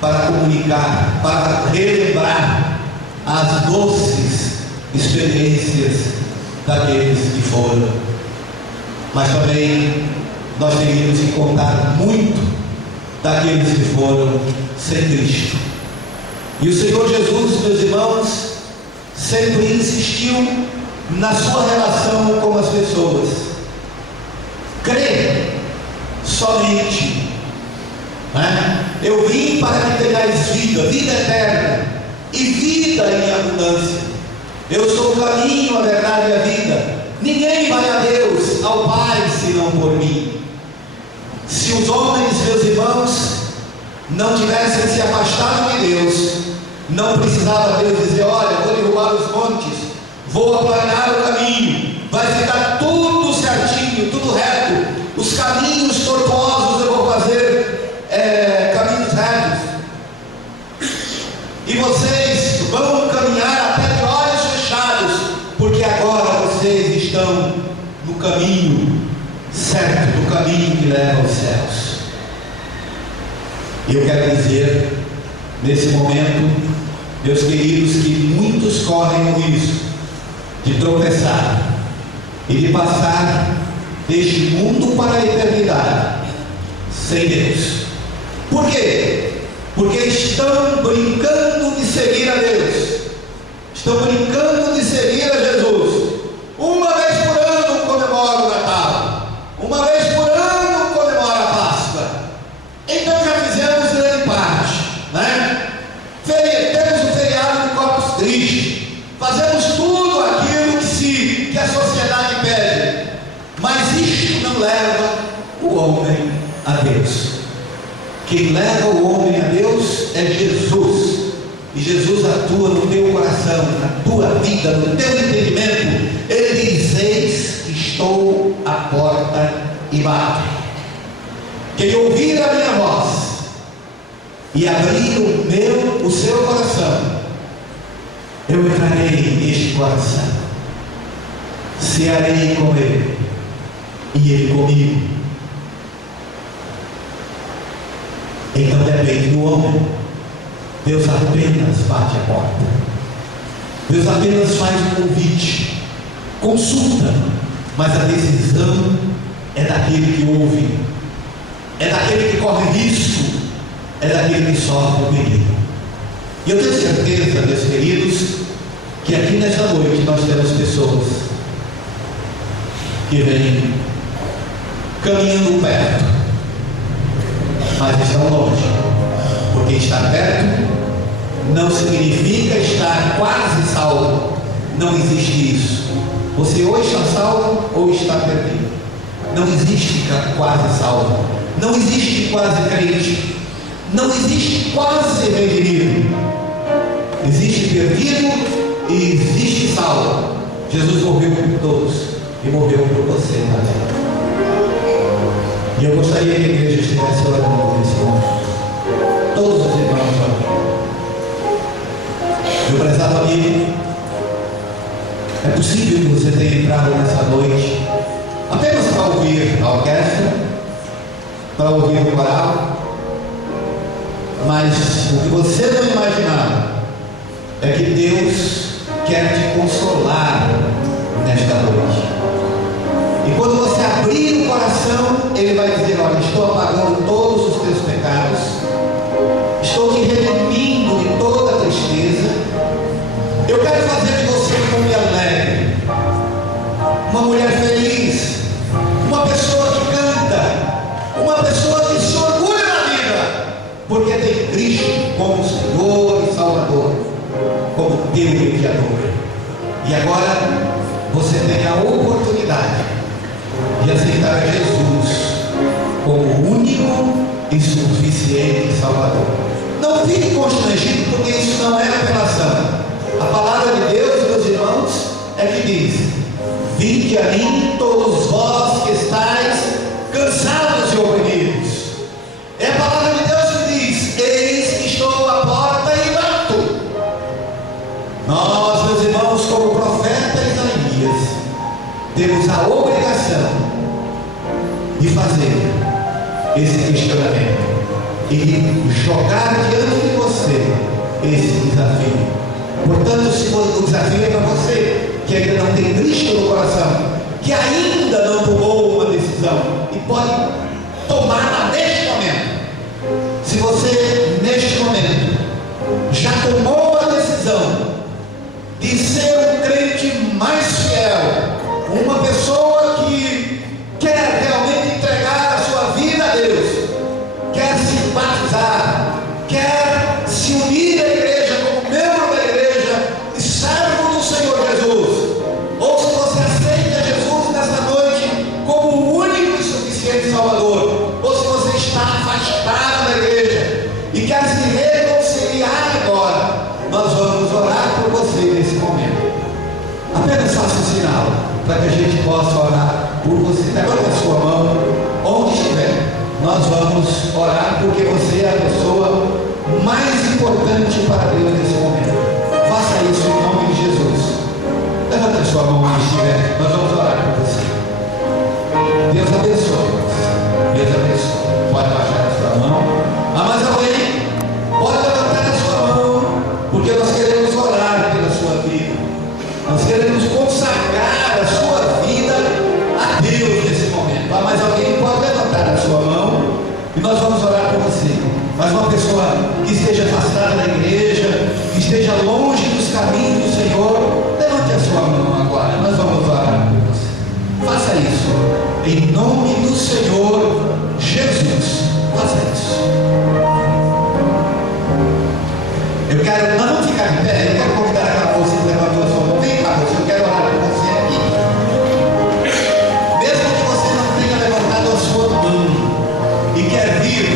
para comunicar, para relembrar as doces experiências daqueles que foram. Mas também nós teríamos que contar muito daqueles que foram sem Cristo. E o Senhor Jesus, meus irmãos, sempre insistiu na sua relação com as pessoas. Crer somente, né? Eu vim para que tenhais vida, vida eterna e vida em abundância. Eu sou o caminho, a verdade e a vida. Ninguém vai a Deus, ao Pai, senão por mim. Se os homens, meus irmãos, não tivessem se afastado de Deus, não precisava Deus dizer: olha, vou derrubar os montes, vou aplanar o caminho, vai ficar tudo certinho, tudo reto, os caminhos tortuosos eu vou fazer caminhos retos, e vocês vão caminhar até de olhos fechados, porque agora vocês estão no caminho certo, no caminho que leva aos céus. E eu quero dizer, nesse momento, meus queridos, que muitos correm o risco de tropeçar e de passar deste mundo para a eternidade sem Deus. Por quê? Porque estão brincando de seguir a Deus, estão brincando de seguir a Jesus. Uma vez por ano comemora o Natal, uma vez por ano comemora a Páscoa. Então já fizemos grande parte, né? Temos o feriado de Corpus Christi, fazemos tudo aquilo que a sociedade pede, mas isto não leva o homem a Deus. Quem leva o homem a Deus é Jesus, e Jesus atua no teu coração, na tua vida, no teu entendimento. Ele diz: eis que estou à porta e bato. Quem ouvir a minha voz e abrir o seu coração, eu entrarei neste coração, cearei com ele e ele comigo. Então depende do homem. Deus apenas bate a porta, Deus apenas faz um convite, consulta, mas a decisão é daquele que ouve, é daquele que corre risco, é daquele que sofre o perigo. E eu tenho certeza, meus queridos, que aqui nesta noite nós temos pessoas que vêm caminhando perto, mas estão longe, porque estar perto não significa estar quase salvo. Não existe isso. Você ou está salvo ou está perdido. Não existe quase salvo, não existe quase crente, não existe quase redimido. Existe perdido e existe salvo. Jesus morreu por todos e morreu por você também. E eu gostaria que a igreja estivesse orando nesse momento. Todos os irmãos orando. Meu prezado amigo, é possível que você tenha entrado nessa noite apenas para ouvir a orquestra, para ouvir o coral, mas o que você não imaginava é que Deus quer te consolar nesta noite. E quando você abrir o coração, Ele vai dizer: olha, estou apagando todos os teus pecados, estou te redimindo de toda a tristeza, eu quero fazer de você uma mulher alegre, uma mulher feliz, uma pessoa que canta, uma pessoa que se orgulha na vida, porque tem Cristo como Senhor e Salvador, como teu mediador. E agora você tem a oportunidade de aceitar Jesus como o único e suficiente Salvador. Não fique constrangido, porque isso não é apelação. A palavra de Deus, meus irmãos, é que diz: vinde a mim todos vós que estáis cansados e oprimidos. É a palavra de Deus que diz: eis que estou à porta e bato. Nós, meus irmãos, como profeta Isaías, temos a obrigação de fazer esse questionamento e de jogar diante de você esse desafio. Portanto, se o desafio é para você que ainda não tem Cristo no coração, que ainda não tomou uma decisão e pode tomá-la neste momento. Se você neste momento já tomou a decisão de ser um crente mais fiel, uma pessoa que quer realmente entregar a sua vida a Deus, quer se batizar, quer se unir à igreja como membro da igreja e servo do Senhor Jesus, ou se você aceita Jesus nessa noite como o único e suficiente Salvador, ou se você está afastado da igreja e quer se reconciliar agora, nós vamos orar por você nesse momento. Apenas faça um sinal para que a gente possa orar por você. Levante a sua mão onde estiver. Nós vamos orar porque você é a pessoa mais importante para Deus nesse momento. Faça isso em nome de Jesus. Levante a sua mão onde estiver. Nós vamos orar por você. Deus abençoe. Deus abençoe. Pode baixar a sua mão. Há mais alguém? Pode levantar a sua mão, porque nós Em nome do Senhor Jesus. Faça isso. Eu quero, nós vamos ficar de pé. Eu quero convidar aquela moça que levantou a sua mão. Vem cá, moça, eu quero orar por você aqui. Mesmo que você não tenha levantado a sua mão e quer vir,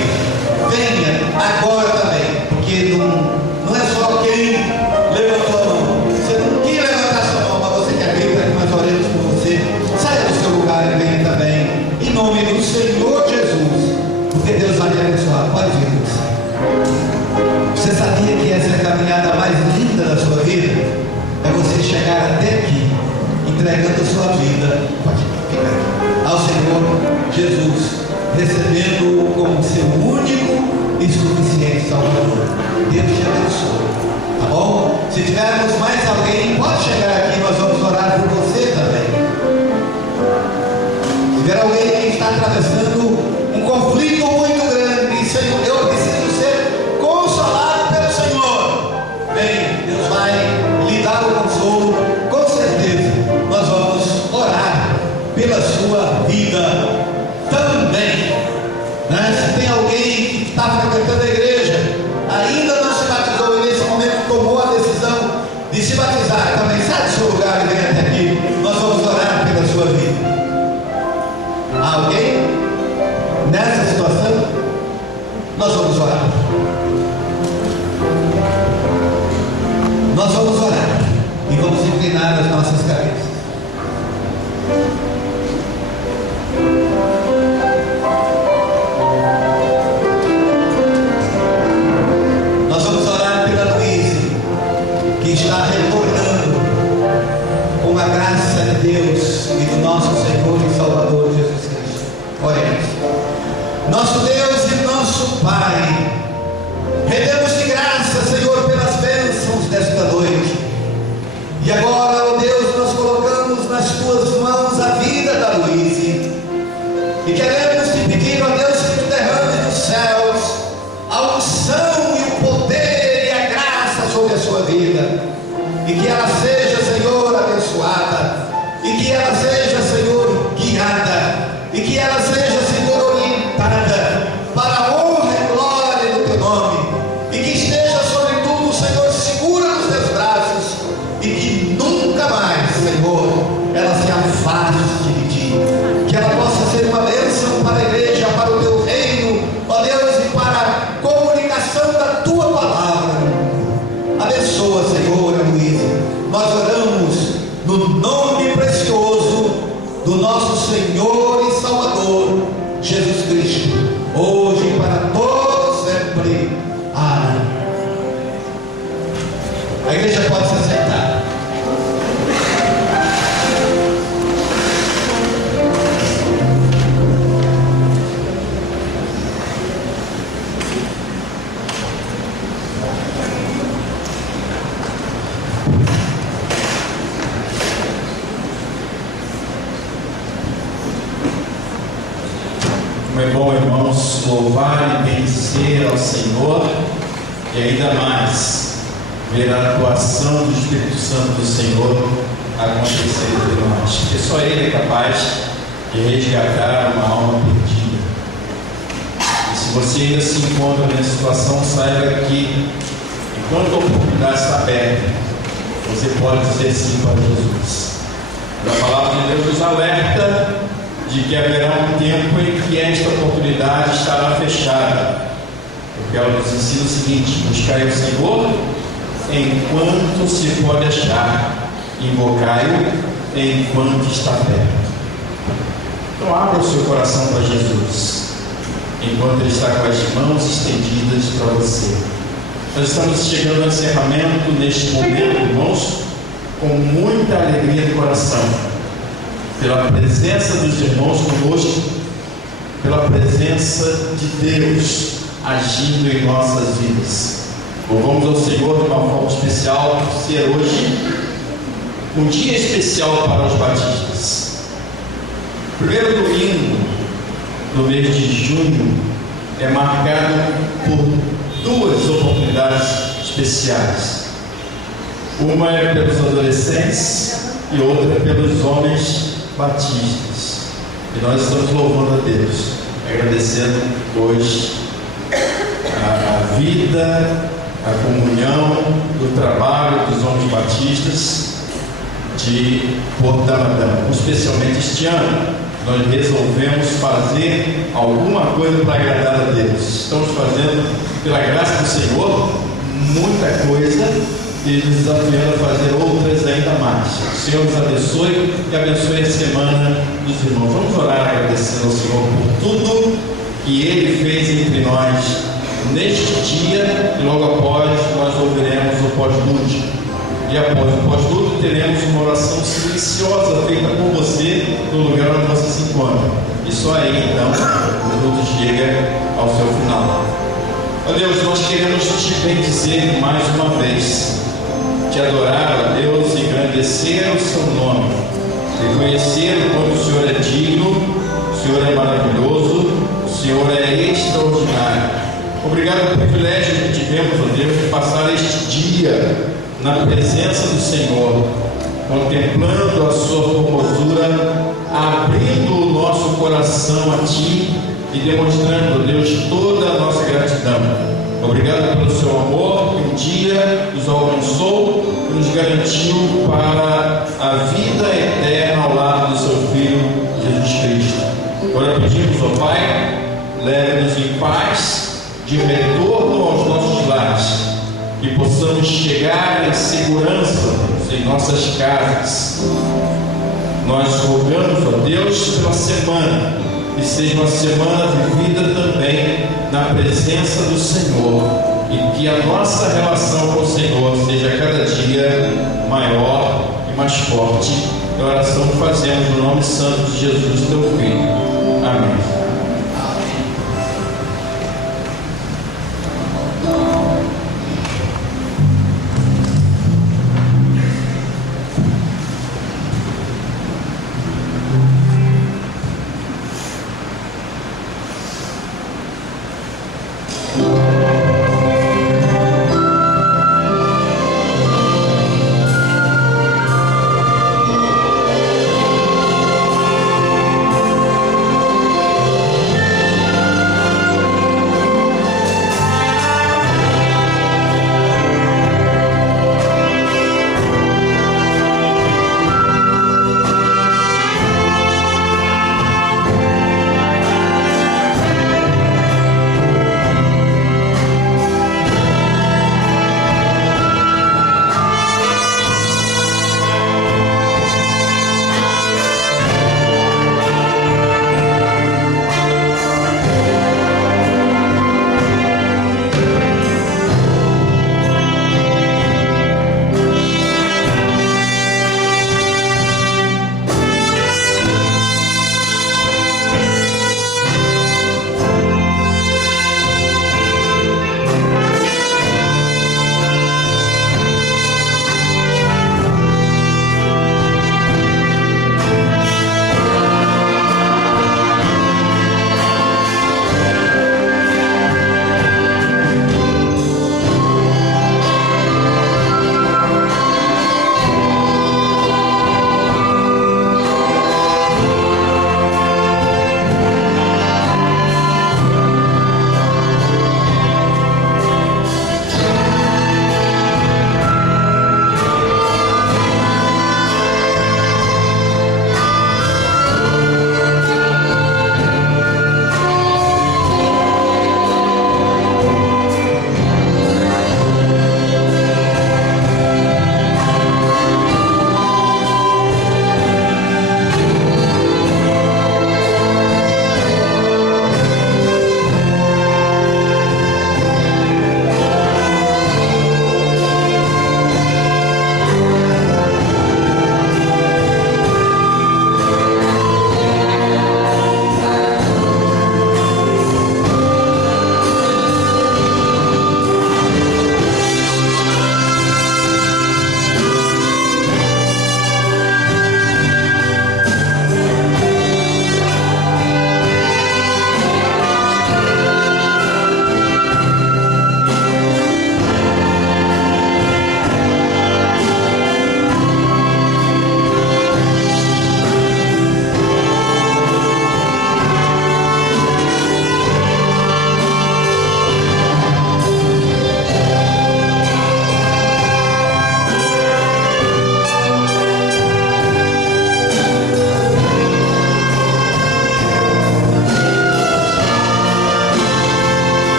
venha agora também. Porque não é só quem levantou a mão. Você não quer levantar a sua mão, mas você quer vir para que nós oremos por você. Saia do seu lugar e venha também. Em nome do Senhor Jesus. Porque Deus vai te abençoar. Pode vir, você. Você sabia que essa é a caminhada mais linda da sua vida? É você chegar até aqui, entregando a sua vida ao Senhor Jesus, recebendo-o como seu único e suficiente Salvador. Deus te abençoe, tá bom? Se tivermos mais alguém, pode chegar aqui, nós vamos orar por você também. Se tiver alguém que está atravessando um conflito muito grande, e Senhor, eu preciso ser consolado pelo Senhor, bem, Deus vai lhe dar o consolo, com certeza. Nós vamos orar pela sua vida também, né? Se tem alguém que está frequentando a igreja, ainda não se batizou e nesse momento tomou a decisão de se batizar, também sai do seu lugar e vem até aqui. Nós vamos orar pela sua vida. Há alguém nessa situação? Nós vamos orar. Nós vamos orar e vamos inclinar as nossas cabeças. Nós vamos orar pela Luísa, que está retornando com a graça de Deus e do nosso Senhor e Salvador Jesus Cristo. Oremos. Nosso Deus e nosso Pai, rendemos-te graça, Senhor, pelas bênçãos desta noite. E agora, ó Deus, nós colocamos nas tuas mãos a vida da Luísa. E queremos te pedir, ó Deus, que tu derrames dos céus a unção e o poder e a graça sobre a sua vida. E que ela seja, Senhor, abençoada. E que ela seja, Senhor, guiada. E que ela seja, Senhor, orientada para a honra e glória do teu nome. E que esteja, sobretudo, Senhor, segura nos teus braços. E que nunca mais, Senhor, ela se afaste de ti. Que ela possa ser uma bênção para a igreja, para o teu reino, ó Deus, e para a comunicação da tua palavra. Abençoa, Senhor, a Luísa. Nós oramos no nome precioso do nosso Senhor e Salvador Jesus Cristo, hoje e para todos sempre. Amém. A igreja pode se sentar. Como é bom, irmãos, louvar e bendizer ao Senhor e ainda mais ver a atuação do Espírito Santo do Senhor acontecer entre nós, porque só Ele é capaz de resgatar uma alma perdida. E se você ainda se encontra nessa situação, saiba que enquanto a oportunidade está aberta, você pode dizer sim para Jesus. A palavra de Deus nos alerta de que haverá um tempo em que esta oportunidade estará fechada, porque ela nos ensina o seguinte: buscai o Senhor enquanto se pode achar, invocai-o enquanto está perto. Então abra o seu coração para Jesus, enquanto Ele está com as mãos estendidas para você. Nós estamos chegando ao encerramento neste momento, irmãos, com muita alegria no coração, pela presença dos irmãos conosco, pela presença de Deus agindo em nossas vidas. Louvamos ao Senhor de uma forma especial por ser hoje um dia especial para os batistas. Primeiro domingo do mês de junho é marcado por duas oportunidades especiais. Uma é pelos adolescentes e outra pelos homens batistas. E nós estamos louvando a Deus, agradecendo hoje a vida, a comunhão do trabalho dos homens batistas de Portamadão. Especialmente este ano, nós resolvemos fazer alguma coisa para agradar a Deus. Estamos fazendo, pela graça do Senhor, muita coisa e nos desafiando a fazer outras ainda mais. O Senhor nos abençoe e abençoe a semana dos irmãos. Vamos orar agradecendo ao Senhor por tudo que Ele fez entre nós neste dia, e logo após nós ouviremos o pós-lúdio. E após o pós-lúdio teremos uma oração silenciosa feita por você no lugar onde você se encontra. E só aí então o culto chega ao seu final. Ó Deus, nós queremos te bendizer mais uma vez, te adorar, ó Deus, engrandecer o seu nome, reconhecer o quanto o Senhor é digno, o Senhor é maravilhoso, o Senhor é extraordinário. Obrigado pelo privilégio que tivemos, ó Deus, de passar este dia na presença do Senhor, contemplando a sua formosura, abrindo o nosso coração a Ti e demonstrando, ó Deus, toda a nossa gratidão. Obrigado pelo seu amor, que um dia nos alcançou e nos garantiu para a vida eterna ao lado do seu Filho, Jesus Cristo. Agora pedimos, ó Pai, leve-nos em paz, de retorno aos nossos lares, que possamos chegar em segurança em nossas casas. Nós rogamos, ó Deus, pela semana, que seja uma semana vivida também na presença do Senhor, e que a nossa relação com o Senhor seja cada dia maior e mais forte. A oração que fazemos no nome santo de Jesus, teu Filho.